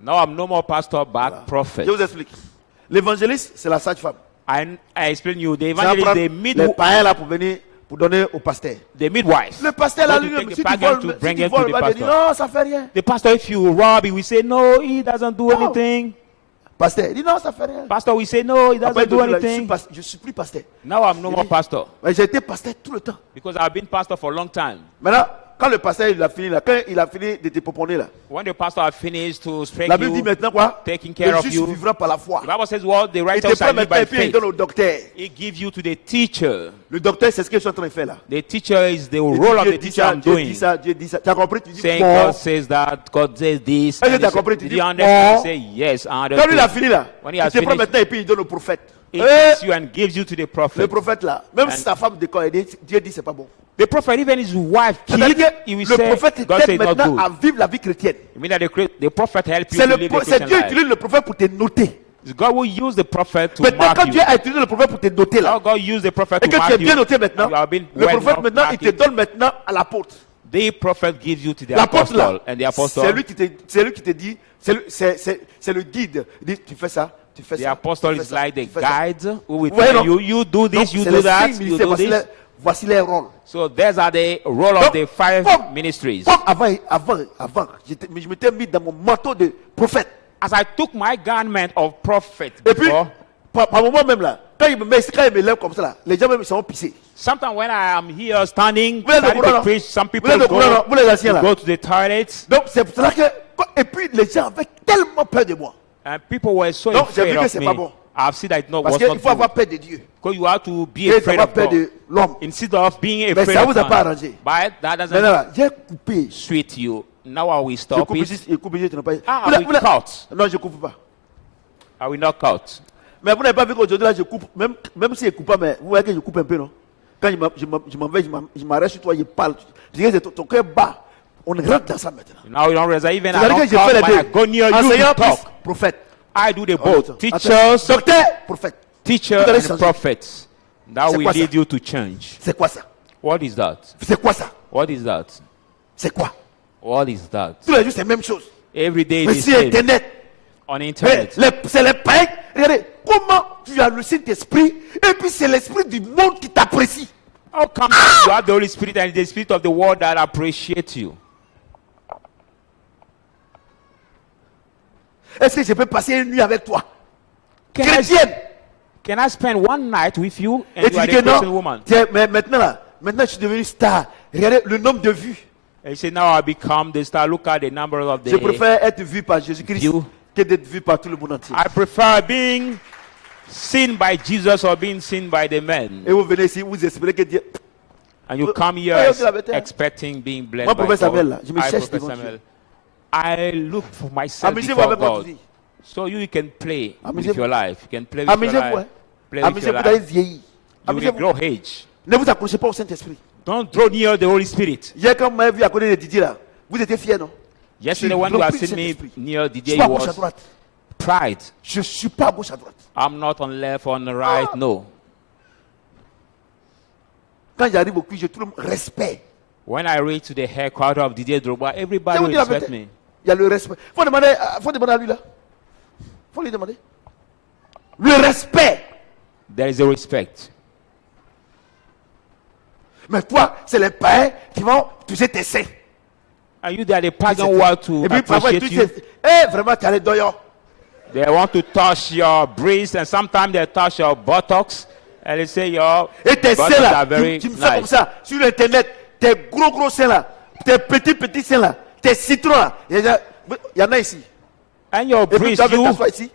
now I'm no more pastor, but prophet. Je vous explique. L'évangéliste, c'est la sage-femme. I explain you, the Ça va evangelist, prendre les païens là pour venir, pour donner au pasteur. the midwife. Le pasteur là, Go to lui-même, take si the tu pagan voles, to si bring tu him to voles, the il va te dire, pastor. non, ça fait rien. The pastor, if you rob, he will say, no, he doesn't do No. anything. Pasteur, il dit non, ça fait rien. Pastor will say, no, he Après, doesn't do il dit, anything. je ne suis plus pasteur. Now I'm no more pastor Mais j'ai été pasteur tout le temps. because I've been pastor for a long time. Maintenant, quand le pasteur il a fini là, quand il a fini de te proponer là, When the pastor has finished to speak la Bible dit you, maintenant quoi? taking care Le of juste you. vivra par la foi. The Bible says, well, the Il te righteous prend shall live maintenant by et puis il faith. donne au docteur. He gives you to the teacher. Le docteur, c'est ce que je suis en train de faire là. The teacher is the Il role of dit, the Dieu dit teacher ça, I'm Dieu doing. dit ça, Dieu dit ça. Tu as compris? Tu dis Saying bon. God says that, God says this. Est-ce que and tu as he compris? said- Tu Did dis you understand? bon. Say yes, I Quand lui il a understood. fini là, When he il has te prend finished, maintenant et puis il donne au prophète. He Eh, takes you and gives you to the le prophet. prophète là, même And- si sa femme déconne, il dit, Dieu dit c'est pas bon. The prophet, even his wife C'est-à-dire killed, que he will le say, prophète God says t'aide it's not maintenant good. à vivre la vie chrétienne. You mean that the prophet help you C'est to live the Dieu Christian qui life. utilise le prophète pour te noter. God will use the prophet to Maintenant, mark quand you. Dieu a utilisé le prophète pour te noter là, Now God used the prophet et to que tu mark es bien you. noté maintenant, You have been le well prophète enough maintenant, il marked. te donne maintenant à l'apôtre. The prophet gives you to the L'apôtre là, apostle, and the apostle, c'est lui qui te dit, c'est le guide. Il dit, tu fais ça, tu fais the ça. apostle tu fais is ça, like the tu fais ça. guide who will Ouais, tell non. you, you do Donc, this, you c'est do les that, cinq you ministères, do this. voici les rôles. So these are the role of Donc, the five comme- ministries. Comme avant, je m'étais mis dans mon manteau de prophète. As I took my garment of prophet Et puis, before, par moment même là, quand il me lève comme ça là, les gens même sont pissés. sometimes when I am here standing, Vous êtes au starting courant, to non? preach, some Vous people êtes au courant, non? Vous les anciens là. go to the toilets, Donc c'est pour cela que, et puis les gens avaient tellement peur de moi. and people were so Donc, j'ai afraid vu que of c'est me. pas bon. I've seen that it Parce was qu'il not faut avoir good. peur de Dieu. Because you have to be Et afraid avoir of peur God. de l'homme. Instead of being Mais afraid ça of vous a pas man. arrangé. But that doesn't Maintenant là, j'ai coupé. suit you. Now I will Je stop coupe it. ici, je coupe ici, tu n'as pas. Ah, Vous I la- will vous la- cut. Non, je coupe pas. I will not cut. Mais vous n'avez pas vu qu'aujourd'hui là, je coupe, même si je coupe pas, mais vous voyez que je coupe un peu, non? Quand je m'en vais, je m'arrête sur toi, je parle. Je dis que ton cœur bat. On rentre dans ça maintenant. Now you don't realize even I C'est-à-dire don't que je fais cut les when I deux. go near you Enseignant to talk. plus prophète. I do the Attends, both. attends. Teachers, Docteur, prophète. teacher, Vous allez and changer. prophets. That C'est will quoi ça? lead you to change. C'est quoi ça? What is that? C'est quoi ça? What is that? C'est quoi? What is that? Tous les jours, c'est la même chose. Every day Mais they sur say Internet, on mais internet. c'est les païens. Regardez, comment tu as le Saint-Esprit et puis c'est l'Esprit du monde qui t'apprécie. How come you have the Holy Spirit and the Spirit of the world that appreciate you? Est-ce que je peux passer une nuit avec toi? Can Chrétienne. Can I spend one night with you and Et you tu are dis the que Christian non. woman? Tiens, mais maintenant là, maintenant je suis devenu star. Regardez le nombre de vues. And you say, now I become the star. Look at the number of Je the préfère être vu par Jésus-Christ view que d'être vu par tout le monde entier. I prefer being seen by Jesus or being seen by the men. Et vous venez ici, vous espérez que Dieu. And you come here Oh, okay, la bête, hein. expecting being blessed Moi, by Prophète Samuel, là, God. je me I, cherche Prophet devant Samuel, I look for myself Amusez-vous before avec votre God. vie. So you can play with Amusez-vous. your life. You can play with your Amusez-vous, life. hein. Play with your Amusez-vous d'aller life. vieillir. You will Amusez-vous. grow age. Ne vous accrochez pas au Saint-Esprit. Don't draw near the Holy Spirit. Hier, quand vous m'avez vu à côté de Didier, là, vous étiez fiers, non? Yesterday, Je when you have remplis seen me Saint-Esprit. near Je Didier, suis pas à you gauche à was droite. pride. Je ne suis pas à gauche à droite. I'm not on left, on the right. No. Quand j'arrive au cuir, j'ai tout le monde respect. When I reach to the headquarters of Didier Drogba, Je everybody vous will dis la respect vérité. me. Il y a le respect. Faut demander à lui là. Faut lui demander. Le respect. There is a respect. Mais toi, c'est les païens qui vont toucher tes seins. And you that the pagan want to Et puis parfois, appreciate tu you. sais, vraiment, tu as les doyons. They want to touch your breast, and sometimes they touch your buttocks, and they say your Et tes buttocks seins là, are very tu me fais comme nice. ça, sur internet, tes gros seins là, tes petits seins là, tes citrons là, il y en a ici. And your Et puis breast, tu vas venir you t'asseoir ici.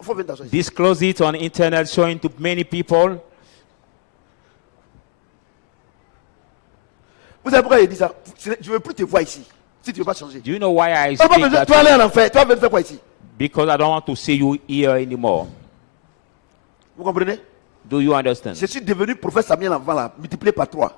Faut venir t'asseoir ici. disclose it on internet, showing to many people. Vous savez pourquoi il dit ça? Je ne veux plus te voir ici, si tu ne veux pas changer. Do you know why I Tu vas speak that? aller en enfer, tu vas venir faire quoi ici? Because I don't want to see you here anymore. Vous comprenez? Do you understand? Je suis devenu prophète Samuel avant là, multiplié par 3.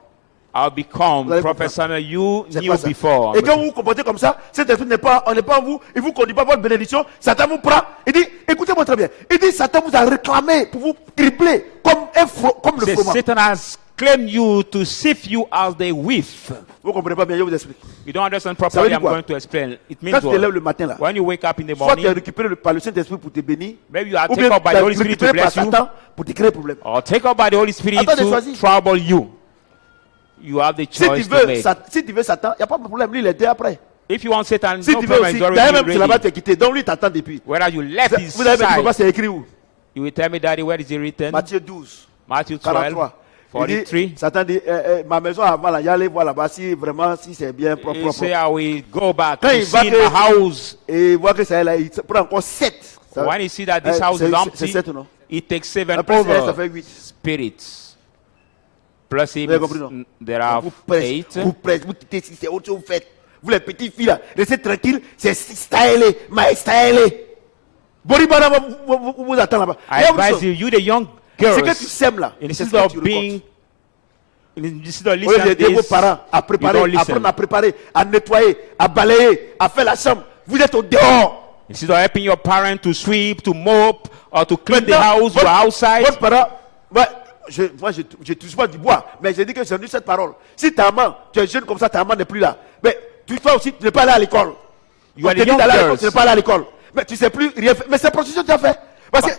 I'll become Vous allez Prophet comprendre. Samuel. You C'est knew quoi ça? before. Et quand vous vous comportez comme ça, cet esprit n'est pas en vous, il vous conduit pas votre bénédiction, Satan vous prend, il dit, écoutez-moi très bien, il dit, Satan vous a réclamé pour vous tripler comme le Say, froment. Satan has claimed you to sift you as the wheat. Vous comprenez pas bien, je vous explique. You don't understand Ça veut properly. dire I'm quoi? going to explain. It Quand means tu te lèves what? le matin là, When you wake up in the soit tu es morning, récupéré par le Saint-Esprit pour te bénir, maybe you are ou bien taken up by tu the es Holy Spirit to récupéré par bless you, Satan pour te créer problème. or taken up by the Holy Spirit Attends de to choisir. trouble you. You have the Si choice to make. si tu veux Satan, il n'y a pas de problème, lui il est deux après. If you want Satan, Si no tu veux problem. aussi, He's already d'ailleurs même c'est là-bas ready. tu es quitté, donc lui t'attend depuis. Whether you left his Vous avez vu, pourquoi side, c'est écrit où? you will tell me, Daddy, where is it written? Matthieu 12, Matthew 12, 43. Il dit, 43. Satan dit, ma maison avant là, y aller voir là-bas si vraiment si c'est bien propre. He propre. say, I will go back Quand to il voit see que- my house. Et il voit que ça est là, il prend encore 7. When he see that this house is C'est empty, 7 non? he takes 7 Après ça other fait 8. spirits. Plus him, Vous avez compris, non? there are Vous pressez, 8. vous pressez, vous têtez, si c'est autre chose, vous faites. Vous les petites filles là, restez tranquilles, c'est stylé, my stylé. Boribana vous attend là-bas. I Et vous advise dites, you, the young ce que tu girls, sèmes là, c'est instead ce que of tu being, récoltes. instead of Au lieu listening d'aider vos this, parents à you préparer, don't à listen. apprendre à préparer, à nettoyer, à balayer, à faire la chambre, vous êtes au dehors. Instead of helping your parents to sweep, to mop, or to clean the Maintenant, house, you are outside. Votre parent, moi je touche pas du bois, mais j'ai dit que j'ai lu cette parole. Si ta maman, tu es jeune comme ça, ta maman n'est plus là. Mais toi aussi, tu n'es pas allé à l'école. You On are te the dit young d'aller à l'école, girls. tu n'es pas allé à l'école. Mais tu ne sais plus rien faire. Mais c'est prostitution que tu as fait. Parce que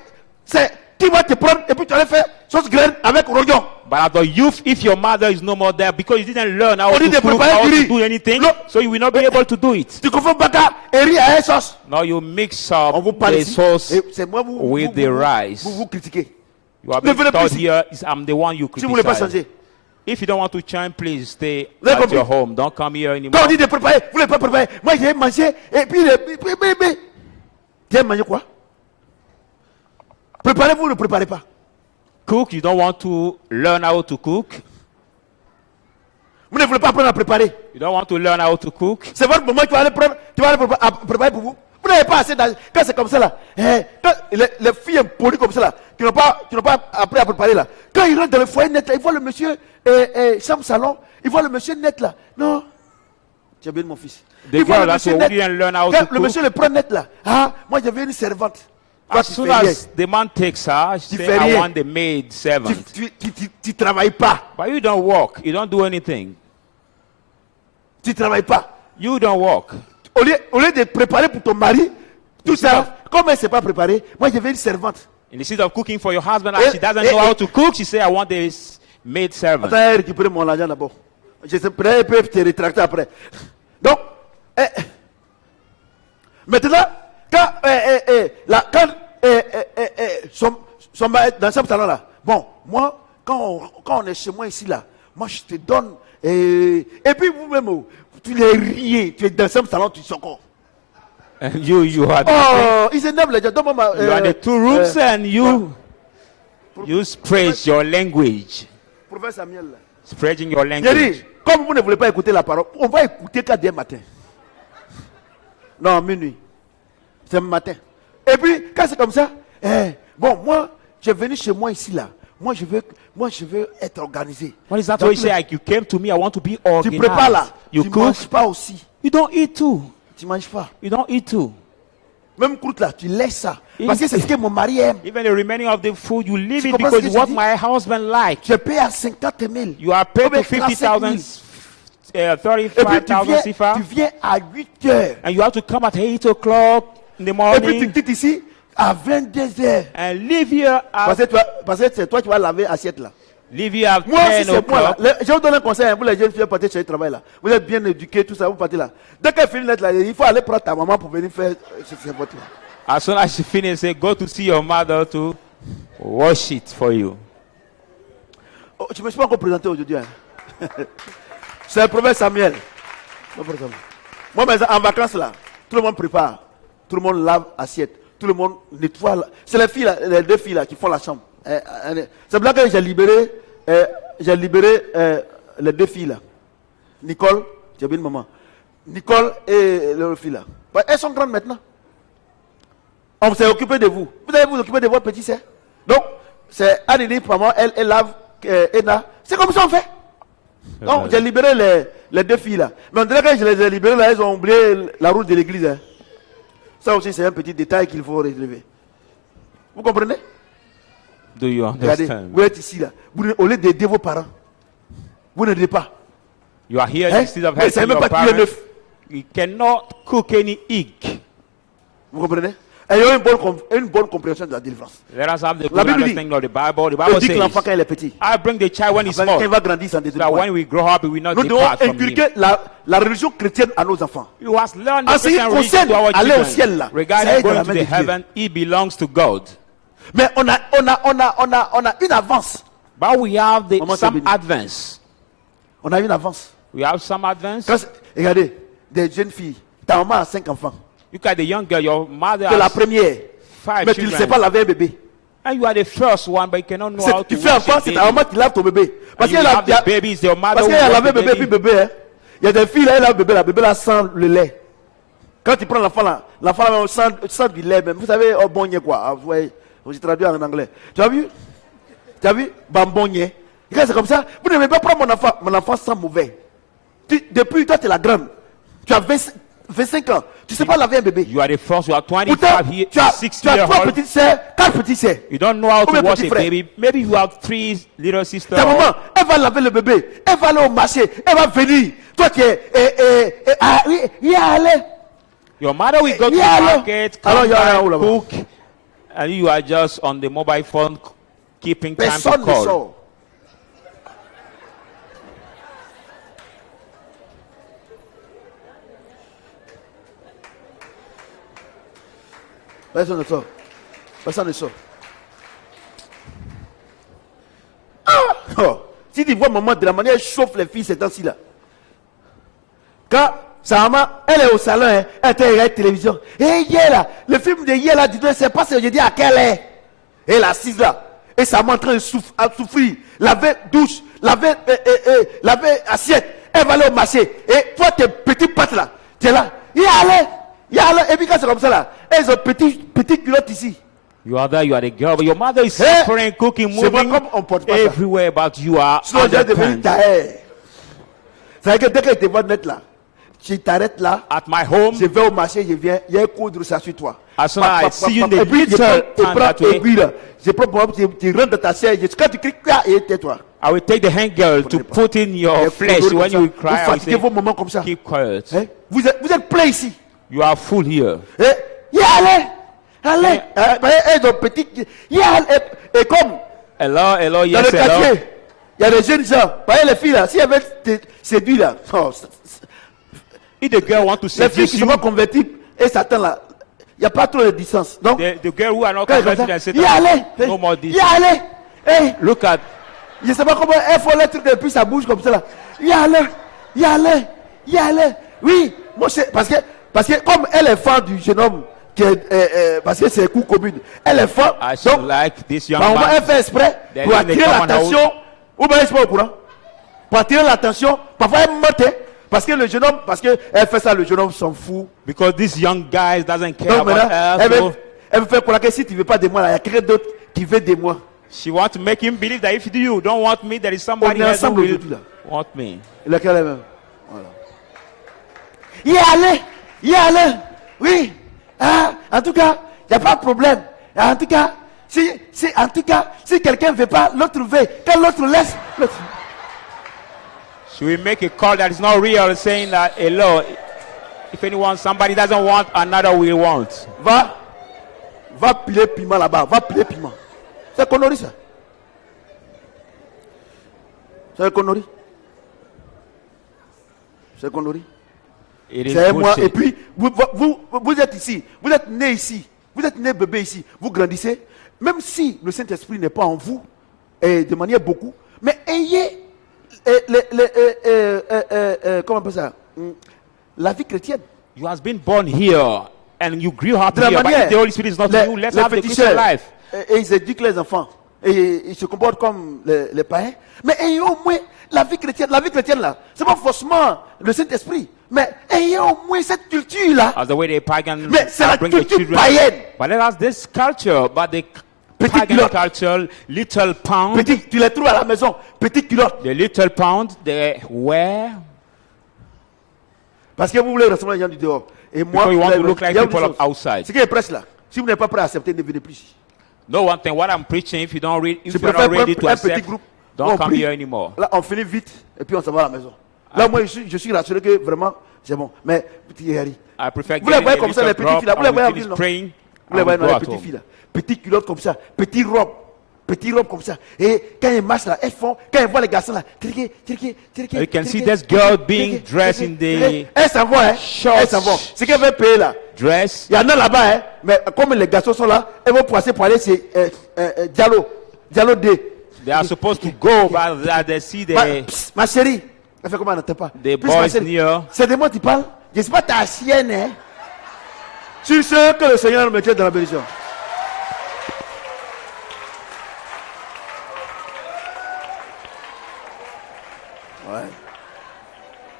c'est qui va te prendre et puis tu allais faire chose graine avec rognon. But at the youth, if your mother is no more there because you didn't learn how On dit to de cook, préparer how du to riz. do anything, Non. so you will not be able to do it. Tu confonds baka et riz à un sauce. Now you mix On vous up parle the ici. sauce Et c'est moi vous, with vous, the vous, rice. vous critiquez. You are Ne being venez plus taught ici. here is I'm the one you Si vous ne voulez pas criticize. changer. If you don't want to change, please stay Vous avez at your compris? home. Don't come here Quand anymore. on dit de préparer, vous ne voulez pas préparer. Moi j'ai mangé et puis tu as mangé quoi? Préparez-vous ou ne préparez pas? Cook, you don't want to learn how to cook. Vous ne voulez pas apprendre à préparer. You don't want to learn how to cook. C'est votre moment, tu vas aller prendre, tu vas aller préparer pour vous. Vous n'avez pas assez d'argent. Quand c'est comme ça là, quand les filles impolies comme ça là, qui n'ont pas appris à préparer là, quand ils rentrent dans le foyer net là, ils voient le monsieur chambre salon, ils voient le monsieur net là. Non, tu es bien mon fils. The Ils voient girl le that monsieur who net. didn't learn how Quand to le cook. monsieur le prend net là, moi j'avais une servante. Toi, As tu soon fais rien. as the man takes her, she Tu say, fais I rien. want the maid servant. Tu travailles pas. But you don't work. You don't do anything. Tu travailles pas. You don't work. Au lieu de préparer pour ton mari, tout ça, comme elle ne s'est pas préparée, moi j'avais une servante. Instead of cooking for your husband, Eh, as she doesn't eh, know how eh. to cook, she say, I want the maid servant. Attends, récupérer mon argent d'abord. Je sais pas, ils peuvent te rétracter après. Donc, maintenant, quand dans ce salon là, bon, moi, quand on est chez moi ici là, moi je te donne, et puis vous-même, tu n'es rien, tu es dans ce salon, tu es encore. And you are the, Oh, il s'énerve les gens. Donne-moi you are the two rooms and you spread your language. Prophète Samuel. Là. Spreading your Il dit, language. comme vous ne voulez pas écouter la parole, on va écouter qu'à demain matin. Non, minuit. C'est le matin. Et puis, quand c'est comme ça, bon, moi, j'ai venu chez moi ici, là. Moi, je veux être organisé. What is that Donc, way you say? Like you came to me, I want to be tu prépares là. organized. You Tu ne cook. manges pas aussi. You don't eat too. Tu ne manges pas. You don't eat too. Même croûte là, tu laisses ça. Il- Parce que c'est ce que mon mari aime. Even the remaining of the food, you leave Tu it comprends because ce que it's what je dis? my husband likes. Je paye à 50 000. You are paid Combien to de 50,000, Et puis 35,000 CFA. tu viens à 8 heures. And you have to come at 8 o'clock in the Et puis tu morning quittes ici à 22 heures. and leave here Parce at, que c'est toi qui vas laver l'assiette là. leave here at Moi aussi 10 c'est moi là. o'clock. Je vous donne un conseil hein, pour les jeunes filles partir chez le travail là. Vous êtes bien éduqués, tout ça, vous partez là. Dès qu'elle finit d'être là, il faut aller prendre ta maman pour venir faire ce vote là. As soon as she finishes, say, go to see your mother to wash it for you. Oh, tu ne me suis pas encore présenté aujourd'hui. Hein. C'est le prophète Samuel. Moi, mais en vacances là, tout le monde prépare. Tout le monde lave assiette. Tout le monde nettoie. C'est les filles là, les deux filles là qui font la chambre. C'est pour ça que j'ai libéré les deux filles là. Nicole, tu as bien une maman. Nicole et les filles là. Elles sont grandes maintenant. On s'est occupé de vous. Vous allez vous occuper de votre petit sœur. Donc, c'est Annie, maman, elle lave Ena. C'est comme ça on fait. Donc, j'ai libéré les deux filles là. Mais on dirait que je les ai libérées là, elles ont oublié la route de l'église. Hein. Ça aussi, c'est un petit détail qu'il faut relever. Vous comprenez? Do you Regardez, understand? vous êtes ici là. Au lieu d'aider vos parents, vous n'aidez pas. You are here Hein? instead of Vous ne savez helping même your pas tuer parents. neuf. You cannot cook any egg. Vous comprenez? Ayons une bonne compréhension de la délivrance. Let us have the La good Bible dit- understanding of the Bible. The On Bible dit que l'enfant says, quand il est petit, I bring the child when he's quand il small, va grandir sans so détourner. that when we grow up, we will not Nous devons depart from him. inculquer la religion chrétienne à nos enfants. You must learn En the ce qui Christian religion concerne to our aller au children. ciel, là, ça Regarding est dans la going to main the de Dieu. heaven, it belongs to God. Mais on a une avance. But we have Maman, some c'est béni. advance. On a une avance. We have some advance. Regardez, des jeunes filles. Ta maman a 5 enfants. Look at the young girl, your mother C'est la has première. 5 Mais tu ne sais pas children. laver un bébé. And you are the first one, but you cannot know how to Tu fais wash enfant, a c'est baby. ta maman qui lave ton bébé. Parce And you qu'elle a, have the baby, it's your mother parce who qu'elle a wash lavé the bébé, puis baby. bébé. Hein. Il y a des filles là, elle a bébé, la bébé là sent le lait. Quand tu prends l'enfant là sent du lait même. Vous savez, oh bon quoi. Ah, vous voyez, je traduis en anglais. Tu as vu? Bambonnier. Et quand c'est comme ça, vous ne devez pas prendre mon enfant sent mauvais. Depuis toi, tu es la grande. Tu as 25 ans. Tu ne sais pas laver un bébé. You are the first, you are Pourtant, 25 here, tu as 6 3 years old. petites sœurs, 4 petites sœurs. You don't know how to Combien wash petits a frères? baby. Maybe you have 3 little sisters. Ta maman, elle va laver le bébé. Elle va aller au marché. Elle va venir. Toi, tu es. Il allez. Your mother will go to the Yeah, hello. market, Hello, come yeah, back, yeah, hello. cook, and you are just on the mobile phone keeping time to Personne ne call. sort. Personne ne sort. Personne ne sort. Ah! Oh. Si tu vois maman de la manière elle chauffe les filles ces temps-ci là. Quand sa maman, elle est au salon, hein, elle regarde la télévision. Et hier là, le film de hier là, dis-donc, c'est pas ce que je dis à quelle heure. Et elle est assise là. Et sa maman en train de souffrir. Laver douche, laver assiette. Elle va aller au marché. Et toi, tes petits pattes là, tu es là. Il allait. Et puis quand c'est comme ça là, elles ont petite culotte ici. You are there, you are the girl, but your mother is Hey, suffering, cooking, c'est moi moving comme on porte pas ça. everywhere, but you are Sinon, j'ai devenu underpants. taillé. C'est-à-dire que dès qu'elle te voit net là, tu t'arrêtes là. At my home, Je vais au marché, je viens, il y a un coudre ça sur toi. As soon as I see you in the Et puis, je little prends hand that way. aiguille là. Je prends pour exemple, tu rentres dans ta chaise, quand tu cries, et tais-toi. I will take the handgirl to put in your flesh when you will cry. Vous I will fatiguez say, vos moments comme ça. keep quiet. Hein? Vous êtes plein ici. You are full here. Allez. Elles ont petit. Et comme Hello, hello, dans yes, le hello. quartier, il y a des jeunes gens. Voyez les filles là, si elles veulent te séduire là, If the girl want to les filles seduce qui you, sont pas converties et Satan là, il n'y a pas trop de distance. Donc, the girl who are not quand elles font converted ça, and Satan, no more y this. allez. Hey, Look at, je ne sais pas comment elles font les trucs et puis ça bouge comme ça là. Y allez. Oui, moi c'est parce que Parce que comme elle est fan du jeune homme, qui est, parce que c'est cours commune, elle est fan. I should Donc, like this young par moment, man. elle fait exprès Then pour when they attirer come on l'attention. Ou bien, elle n'est pas au courant. Pour attirer l'attention. Parfois, elle monte. Parce que le jeune homme, parce qu'elle fait ça, le jeune homme s'en fout. Because this young guy doesn't care Donc about maintenant, her. elle veut faire croire que si tu ne veux pas de moi, là, il y a quelqu'un d'autre qui veut de moi. She wants to make him believe that if you don't want me, there is On somebody est else who ensemble will aujourd'hui là. want me. Et laquelle est même. Voilà. Y aller. Y aller. Oui. Ah, en tout cas, il n'y a pas de problème. En tout cas, si quelqu'un ne veut pas, l'autre veut. Quand l'autre laisse, l'autre. Should we make a call that is not real, saying that, hello, if somebody doesn't want, another will want? Va piler piment là-bas. Va piler piment. C'est connerie ça. C'est connerie. C'est connerie. It is C'est moi. bullshit. Et puis, vous êtes ici. Vous êtes né ici. Vous êtes né bébé ici. Vous grandissez. Même si le Saint-Esprit n'est pas en vous, et de manière beaucoup, mais ayez comment on appelle ça? La vie chrétienne. You has been born here and you grew up De la here, but manière, if the Holy Spirit is not in you, let's have the Christian féticheurs, life. et ils éduquent les enfants. Et ils se comportent comme les païens. Mais ayez au moins la vie chrétienne. La vie chrétienne là, c'est pas forcément le Saint-Esprit. Mais ayez au moins cette culture là. As the way the pagan Mais c'est la bring the culture children. païenne. But let us this culture, but the Petit pagan culotte. culture, little pound, Petit, tu les trouves à la maison. Petite culotte. the little pound, they wear. Parce que vous voulez ressembler aux gens du dehors. Et moi, Because you want vous to look like il y a une people chose. outside. Ce qui est presse là. Si vous n'êtes pas prêt à accepter, ne venez plus ici. No one thing. What I'm preaching, if you don't read, if Je you're préfère not ready to prendre un petit accept, groupe. don't On come prie. here anymore. Là, on finit vite et puis on s'en va à la maison. Là, moi, je suis rassuré que vraiment, c'est bon. Mais, petit Harry, I prefer vous les getting voyez a comme ça, les little petites filles là. drop Vous les and voyez we en ville, finish non? praying. Vous les and voyez we dans go les at petites home. filles là. Petites culottes comme ça, petites robes. Petites robes comme ça. Et quand ils marchent là, elles font, quand ils voient les garçons là, You can see this girl being dressed in the elles s'en vont, hein. shorts. Elles s'en vont. Ce qu'elles veulent payer là. dress. Il y en a là-bas, hein. Mais comme les garçons sont là, elles vont passer pour aller chez Diallo D. They are supposed to go, but they see Ma chérie, elle fait comment elle n'entend pas? the Plus ma boys chérie, near. c'est de moi que tu parles. Je ne suis pas ta chienne, hein. Tu sais que le Seigneur me tient dans la bénédiction. Ouais.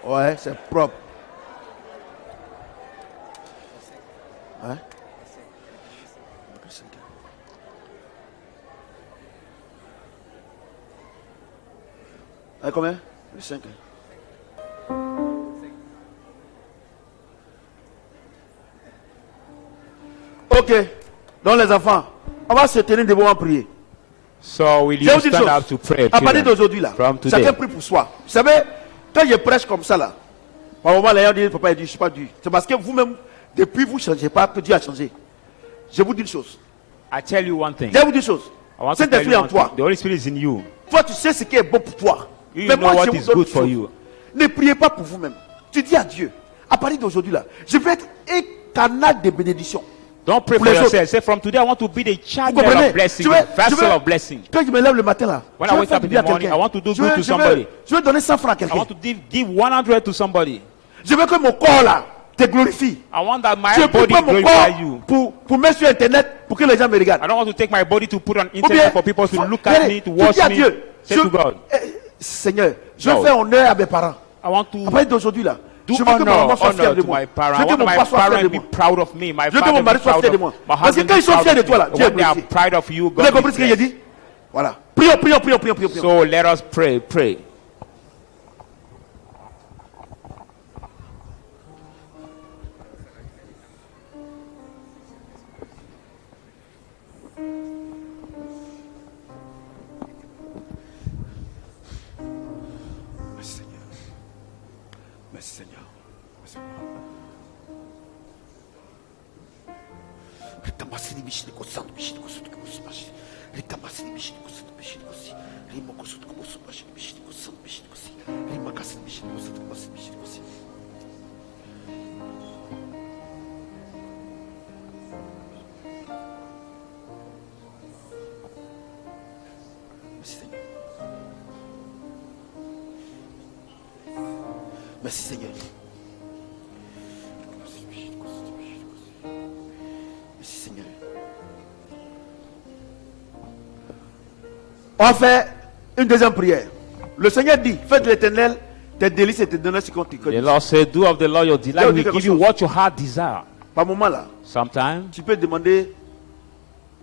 Ouais, c'est propre. Ouais. Combien? 5. Ok. Donc les enfants, on va se tenir debout en prier. So will Je you vais vous dire une stand up chose. to pray? À partir children? d'aujourd'hui là, From today. chacun prie pour soi. Vous savez, quand je prêche comme ça là, par moment les gens disent papa il dit je ne suis pas Dieu. C'est parce que vous-même, depuis vous ne changez pas que Dieu a changé. Je vous dis une chose. I tell you one thing. Je vous dis une chose. I want to tell Saint-Esprit you en one toi. thing. The Holy Spirit is in you. Toi, tu sais ce qui est bon pour toi. You Mais know moi, what je vous is donne good une for chose. you. Ne priez pas pour vous-même. Tu dis à Dieu, à partir d'aujourd'hui là, je vais être un canal de bénédiction. Don't pray Pour for les yourself. autres. Say from today I want to be the Vous channel comprenez? of blessing, Je vais- the vessel of blessing. Quand je me lève le matin là, When je I vais wake faire up du in bien à the morning, quelqu'un. I want to do Je good vais- to je vais- somebody. Je vais donner 100 francs à I quelqu'un. want to give 100 to somebody. Je veux que mon corps là te glorifie. I want that Je ne my peux body pas mon glorify corps you. pour mettre sur internet pour que les gens me regardent. I don't want to take my body to put on Ou bien, internet for people to look at me, to tu watch dis à me. Dieu, Say to God, Seigneur, je vais No. faire honneur à mes parents. I want À to partir d'aujourd'hui là, do je veux que ma honor, maman soit fière honor de to moi. my Je parents. I veux que want mon my père soit fier parents de be moi. proud of me. My Je veux que father mon be mari soit proud fier de of moi. my Parce que husband quand be ils sont proud fiers de of toi là, me. Dieu est When they are glorifié. proud of you, Vous avez God compris is ce que j'ai blessed. dit? Voilà. Prions. So let us pray. Merci Seigneur. Merci Seigneur. On va faire une deuxième prière. Le Seigneur dit, fais de l'Éternel tes délices et tes donner ce qu'on te The connaît. Lord said, do of the Lord your delight. Dieu He dit will quelque give you chose. what your heart desire. Par moment là, Sometimes tu peux demander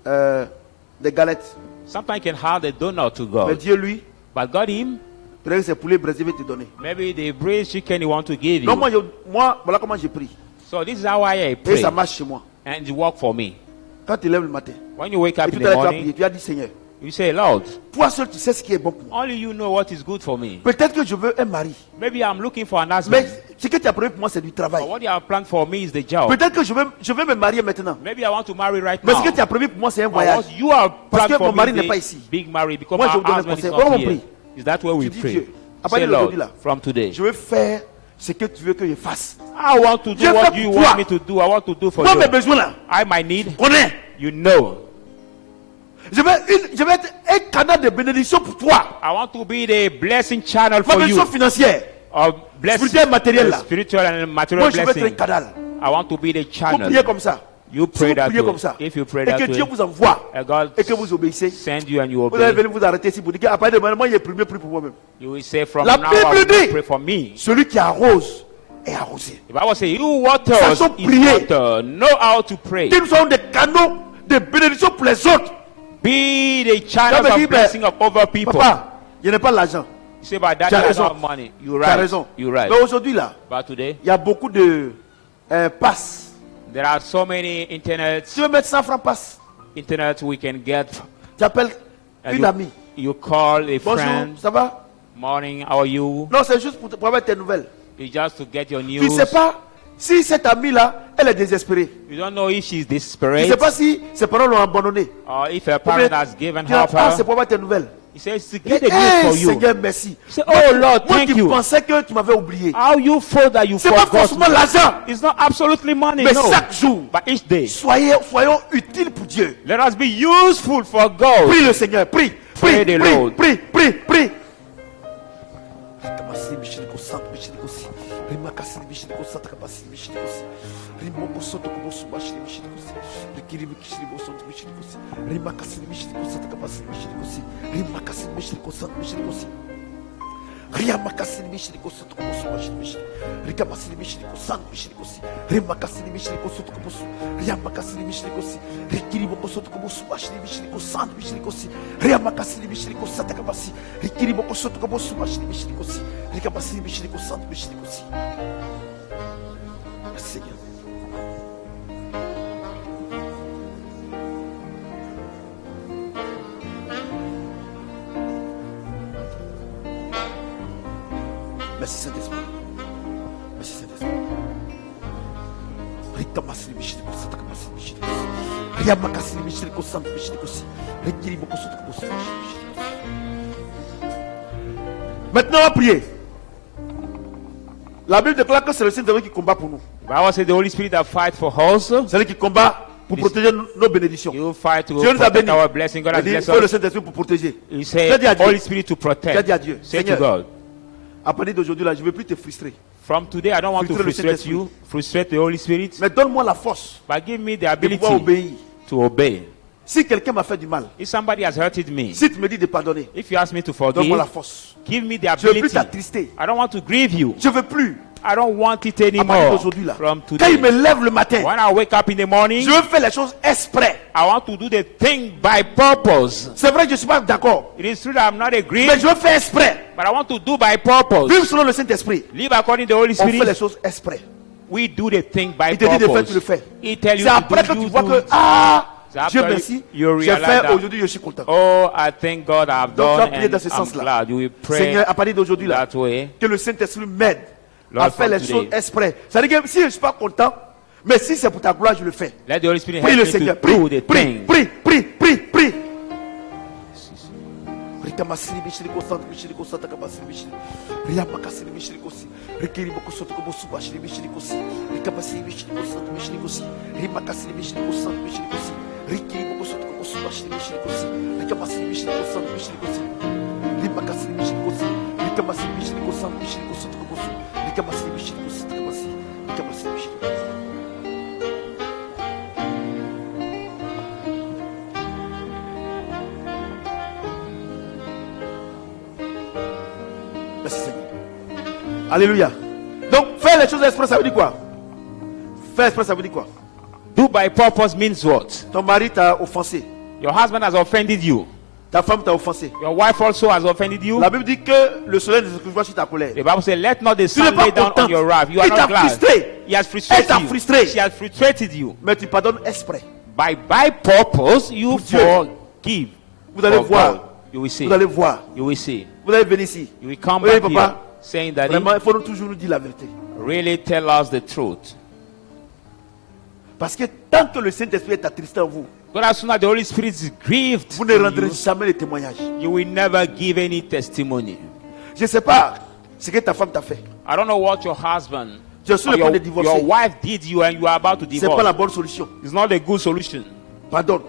des galettes. you can have the donut to Mais God. Dieu, lui, But God him, peut-être que c'est poulet braisé va te donner. maybe the braised chicken he want to give Non, you. moi, voilà comment j'ai pris. So this is how I Et pray. ça marche chez moi. And you work for me. Quand tu lèves le matin, When you wake et up tout in à l'heure the tu as morning, prié, tu as dit Seigneur, you say, Lord, toi seul tu sais ce qui est bon pour moi. only you know what is good for me. Peut-être que je veux un mari. Maybe I'm looking for an husband. Mais ce que tu as prévu pour moi, c'est du travail. But what you have planned for me is the job. Peut-être que je veux me marier maintenant. Maybe I want to marry right Mais now. ce que tu as prévu pour moi, c'est un But voyage. what you have Parce planned que for mon mari me n'est pas is ici. big marriage because Moi, my je vous donne un husband is conseil. not Voilà mon here. prix. Is that where we Tu dis pray? Dieu, à partir Say, d'aujourd'hui Lord, là, from today, je veux faire ce que tu veux que je fasse. I want to do Je what fais you pour want toi. me to do. I want to do for Moi, mes you. besoins là, I might need, connais. you know. Je vais être un canal de bénédiction pour toi. I want to be the blessing channel Ma for bénédiction you. financière, Of blessing, spirituelle, matérielle là. spiritual and material Moi, je vais être un blessing. canal. I want to be the Vous channel. priez comme ça. You Si pray vous that priez way. comme ça. If you pray Et that que Dieu way, vous envoie. and God Et que vous obéissez. send you and you Vous allez obey. venir vous arrêter ici pour dire qu'à partir de maintenant, moi, j'ai premier prix pour moi-même. You will say from La now Bible I will dit- pray for me. Celui qui arrose est arrosé. The Bible says, you water Sachons is prier. water. Know how to pray. Que nous soyons des canaux de bénédiction pour les autres. Be the channels Ça veut dire, of blessing of other people. Papa, je n'ai pas l'argent. You say, but that Tu as I raison. don't have money. You're Tu as right. raison. You're right. Mais aujourd'hui, là, But today, il y a beaucoup de passes. there are so many internet Si tu veux mettre 100 francs passe, we can get. tu appelles And une amie. you call a Bonjour, friend. ça va? Morning, how are you? Non, c'est juste pour avoir tes nouvelles. It's just to get your Tu ne news. sais pas si cette amie-là, elle est désespérée. You don't know if she's Tu ne desperate sais pas si ses parents l'ont abandonnée. or if her Ou bien, parent has given tu dis, her ah, c'est her. pour avoir tes nouvelles. He says to Et, get the news for you. Seigneur, merci. Say, oh Lord, Moi thank qui you. pensais que tu m'avais oublié. How you thought that you C'est pas forgot. forcément l'argent, It's not absolutely money, mais no. chaque jour, But each day, soyons utiles pour Dieu. let us be useful for God. Prie le Seigneur, prie, Pray prie, the prie, Lord. prie, prie, prie. Riamakasini mishiriko soto kobosu mashirimishi. Rikamasini mishiriko san mishirikosi. Rimakasini mishiriko soto kobosu. Riamakasini mishirikosi. Rikiriboko soto kobosu mashirimishi san mishirikosi. Riamakasini mishiriko satakabasi. Rikiriboko soto kobosu mashirimishi. Rikamasini mishiriko san mishirikosi. Merci Seigneur. Merci Saint-Esprit. Merci Saint-Esprit. Rikamasini mishiriko satakabasi mishirikosi. Riamakasini mishiriko san mishirikosi. Rikiriboko soto kobosu mashirimishi. Maintenant, on va prier. La Bible déclare que c'est le Saint-Esprit qui combat pour nous. The Bible says the Holy Spirit that fight for us. C'est lui qui combat pour protéger nos bénédictions. You fight to Dieu nous a protect bénis. our blessing. God Il has dit, il blessed faut le us. Saint-Esprit pour protéger. He Tu said, as dit à Dieu. Holy Spirit to Tu as protect. dit à Dieu, Say to Seigneur, God, à partir d'aujourd'hui, là, je ne veux plus te frustrer. from today I don't want to Frustrer le frustrate Saint-Esprit. you, frustrate the Holy Spirit, Mais donne-moi la force but give me the de pouvoir ability obéir. to obey. Si quelqu'un m'a fait du mal, If somebody has hurted me, si tu me dis de pardonner, if you ask me to donne-moi la forgive, force. give me the Je ne veux plus ability. t'attrister. I don't want to grieve you. Je ne veux plus. I don't want it À partir anymore. d'aujourd'hui, là, From quand il me today, lève le matin, when I wake up in the morning, je veux faire les choses exprès. I want to do the thing by purpose. C'est vrai que je ne suis pas d'accord. It is true that I'm not a Mais Greek, je veux faire exprès. but I want to do by purpose. Vive selon le Saint-Esprit. Live according to the Holy On fait les Spirit. choses exprès. We do the thing by Il te dit de faire, purpose. tu le fais. He tell you C'est to après que do, tu you vois do que, it. Dieu after merci, you j'ai realize fait that, aujourd'hui, je suis content. Oh, I thank God I've Donc, tu vas done prier dans and ce I'm sens-là. glad. You will pray Seigneur, à partir d'aujourd'hui, là, that way. que le Saint-Esprit m'aide Lord, à faire from les choses today. exprès. C'est-à-dire que si je ne suis pas content, mais si c'est pour ta gloire, je le fais. Let the Holy Spirit Prie help le me Seigneur, to prie, do the prie, thing. prie, prie, prie, prie. Rikamasiri bishiri kosanta bishiri kosanta kabasiri bishiri. Riyamakasiri bishiri kosi. Rikiri bokosoto kobosu bashiri bishiri kosi. Rikamasiri bishiri kosanta bishiri kosi. Rimakasiri bishiri kosanta bishiri kosi. Rikiri bokosoto kobosu bashiri bishiri kosi. Rikamasiri bishiri kosanta bishiri kosi. Rimakasiri bishiri kosi. Rikamasiri bishiri kosanta bishiri kosoto kobosu. Rikamasiri bishiri kosanta kabasiri. Rikamasiri bishiri kosi. Alléluia. Donc, faire les choses exprès, ça veut dire quoi? Faire exprès, ça veut dire quoi? Do by purpose means what? Ton mari t'a offensé. Your husband has offended you. Ta femme t'a offensé. Your wife also has offended you. La Bible dit que le soleil ne se couche pas sur ta colère. The Bible says, let not the Tu n'es sun pas lay down on contente. your wrath. You are Il t'a not glad. frustré. He has Elle frustrated t'a you. frustré. She has frustrated you. Mais tu pardonnes exprès. By purpose, you Pour Dieu. forgive. Vous allez For voir. God. You will see. Vous allez voir. You will see. Vous allez venir ici. You will come Oui, back papa. here saying that Vraiment, il faut toujours nous dire la vérité. really tell us the truth. Parce que tant que le Saint-Esprit est attristé en vous, But as soon as the Holy Spirit is grieved, vous ne in rendrez you, jamais les témoignages. you will never give any testimony. Je ne sais pas ce que ta femme t'a fait. I don't know what your husband Je suis or le point de your divorcer. wife did you and you are about to Ce n'est pas la divorce. bonne solution. It's not a good solution. Pardonne.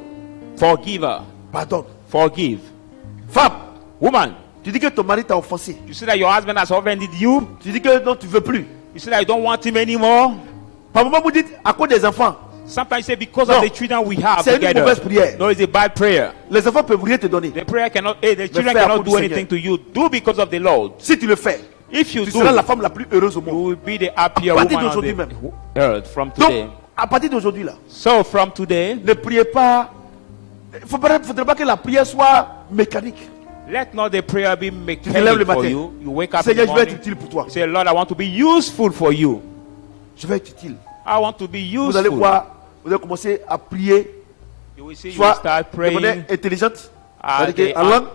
Forgive her. Pardonne. Forgive. Femme, Woman, tu dis que ton mari t'a offensé. you see that your husband has offended you. Tu dis que non, tu ne veux plus. You see that you don't want him anymore. Par moment, vous dites à cause des enfants. Sometimes you say because No. of the children we have C'est une together. mauvaise prière. No, it's a bad prayer. Les enfants peuvent rien te donner. The prayer cannot, the children fais à cannot cause do du anything Seigneur. to you. Do because of the Lord. Si tu le fais, If you tu do, seras la femme la plus heureuse au you monde. will be the happier À partir woman on d'aujourd'hui the même. earth from Donc, today. à partir d'aujourd'hui là, So from today, ne priez pas. Il ne faudrait pas que la prière soit mécanique. let not the prayer be Tu te lèves le mechanic for matin. you. You wake up in Seigneur, the je vais être morning. utile pour toi. You say, Lord, I want to be useful for you. Je vais être utile. I want to be Vous allez useful. voir, vous allez commencer à prier, You will see, you will soit start de praying manière intelligente, Ah, c'est-à-dire ok,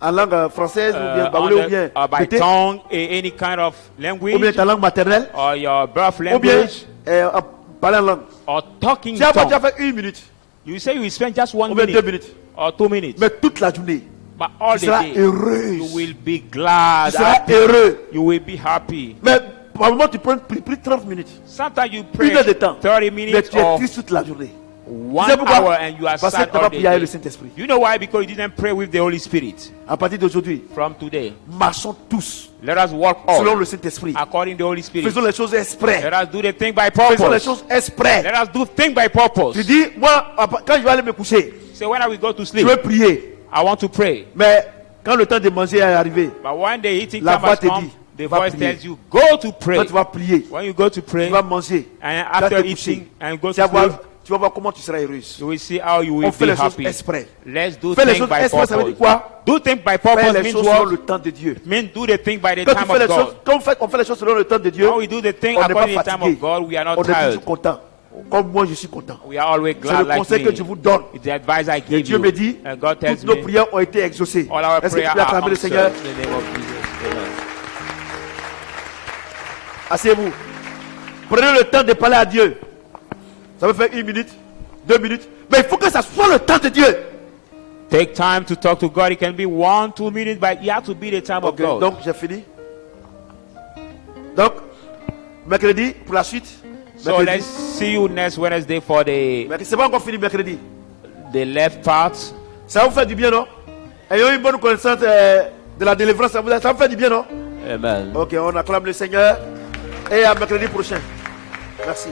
en langue française, ou bien baoulé, ou bien by pété, tongue, any kind of ou bien language, ta langue maternelle, or your birth ou bien language, en parlant en langue. or talking Tu as tongue. fait 1 minute, You say you will spend just 1 ou bien 2 minute minutes, or 2 minutes, mais toute la journée, but all tu the seras day heureuse. you will be glad, Tu seras happy. heureux. You will be happy. Mais par moment, tu prends plus 30 minutes, Sometimes you 1 pray heure de temps, 30 mais minutes tu es or triste toute la journée. 1 Tu sais pourquoi? hour and you are Parce que sad tu n'as all pas the prié avec le day. Saint-Esprit. You know why? Because you didn't pray with the Holy Spirit. À partir d'aujourd'hui, From today, marchons tous let us walk selon all le Saint-Esprit. according to the Holy Spirit. Faisons les choses exprès. Let us do the thing by Faisons les purpose. choses exprès. Let us do thing by purpose. Tu dis, moi, quand je vais aller me coucher, Say, when I will go to je sleep, vais prier. I want to pray. Mais quand le temps de manger est arrivé, But when the eating La time voix has te come, dit, the va voice prier. tells you, go to pray. quand tu vas prier, When you go to pray, tu vas manger, and tu vas after te eating coucher, and go tu vas to sleep, tu vas voir comment tu seras heureuse. you will see how you will On fait be les choses happy. exprès. Let's do Faire les things choses by exprès, ça veut dire purpose. quoi? Do things by Faire purpose les means choses selon what? le temps de Dieu. Means do the thing by the Quand, time tu fais les of choses, God. quand on fait les choses selon le temps de Dieu, When we do the thing on n'est pas according to the time fatigué. of God, we are On not est toujours tired. content. Comme moi, je suis content. We are always C'est glad le like conseil me. que je vous donne. It's the advice I Et give Dieu you. me dit, And God tells toutes nos me, prières ont été exaucées. all our Est-ce que tu prayers peux are acclamer le answered Seigneur? in the name of Jesus. Amen. Asseyez-vous. Prenez le temps de parler à Dieu. Ça peut faire 1 minute, 2 minutes. Mais il faut que ça soit le temps de Dieu. Take time to talk to God. It can be 1, 2 minutes, but it has to be the time of Ok, God. donc j'ai fini. Donc, mercredi, pour la suite. So let's see you next Wednesday for the C'est pas encore fini mercredi. left part. Ça vous fait du bien, non? Ayons une bonne connaissance de la délivrance. Ça vous fait du bien, non? Amen. Ok, on acclame le Seigneur. Et à mercredi prochain. Merci.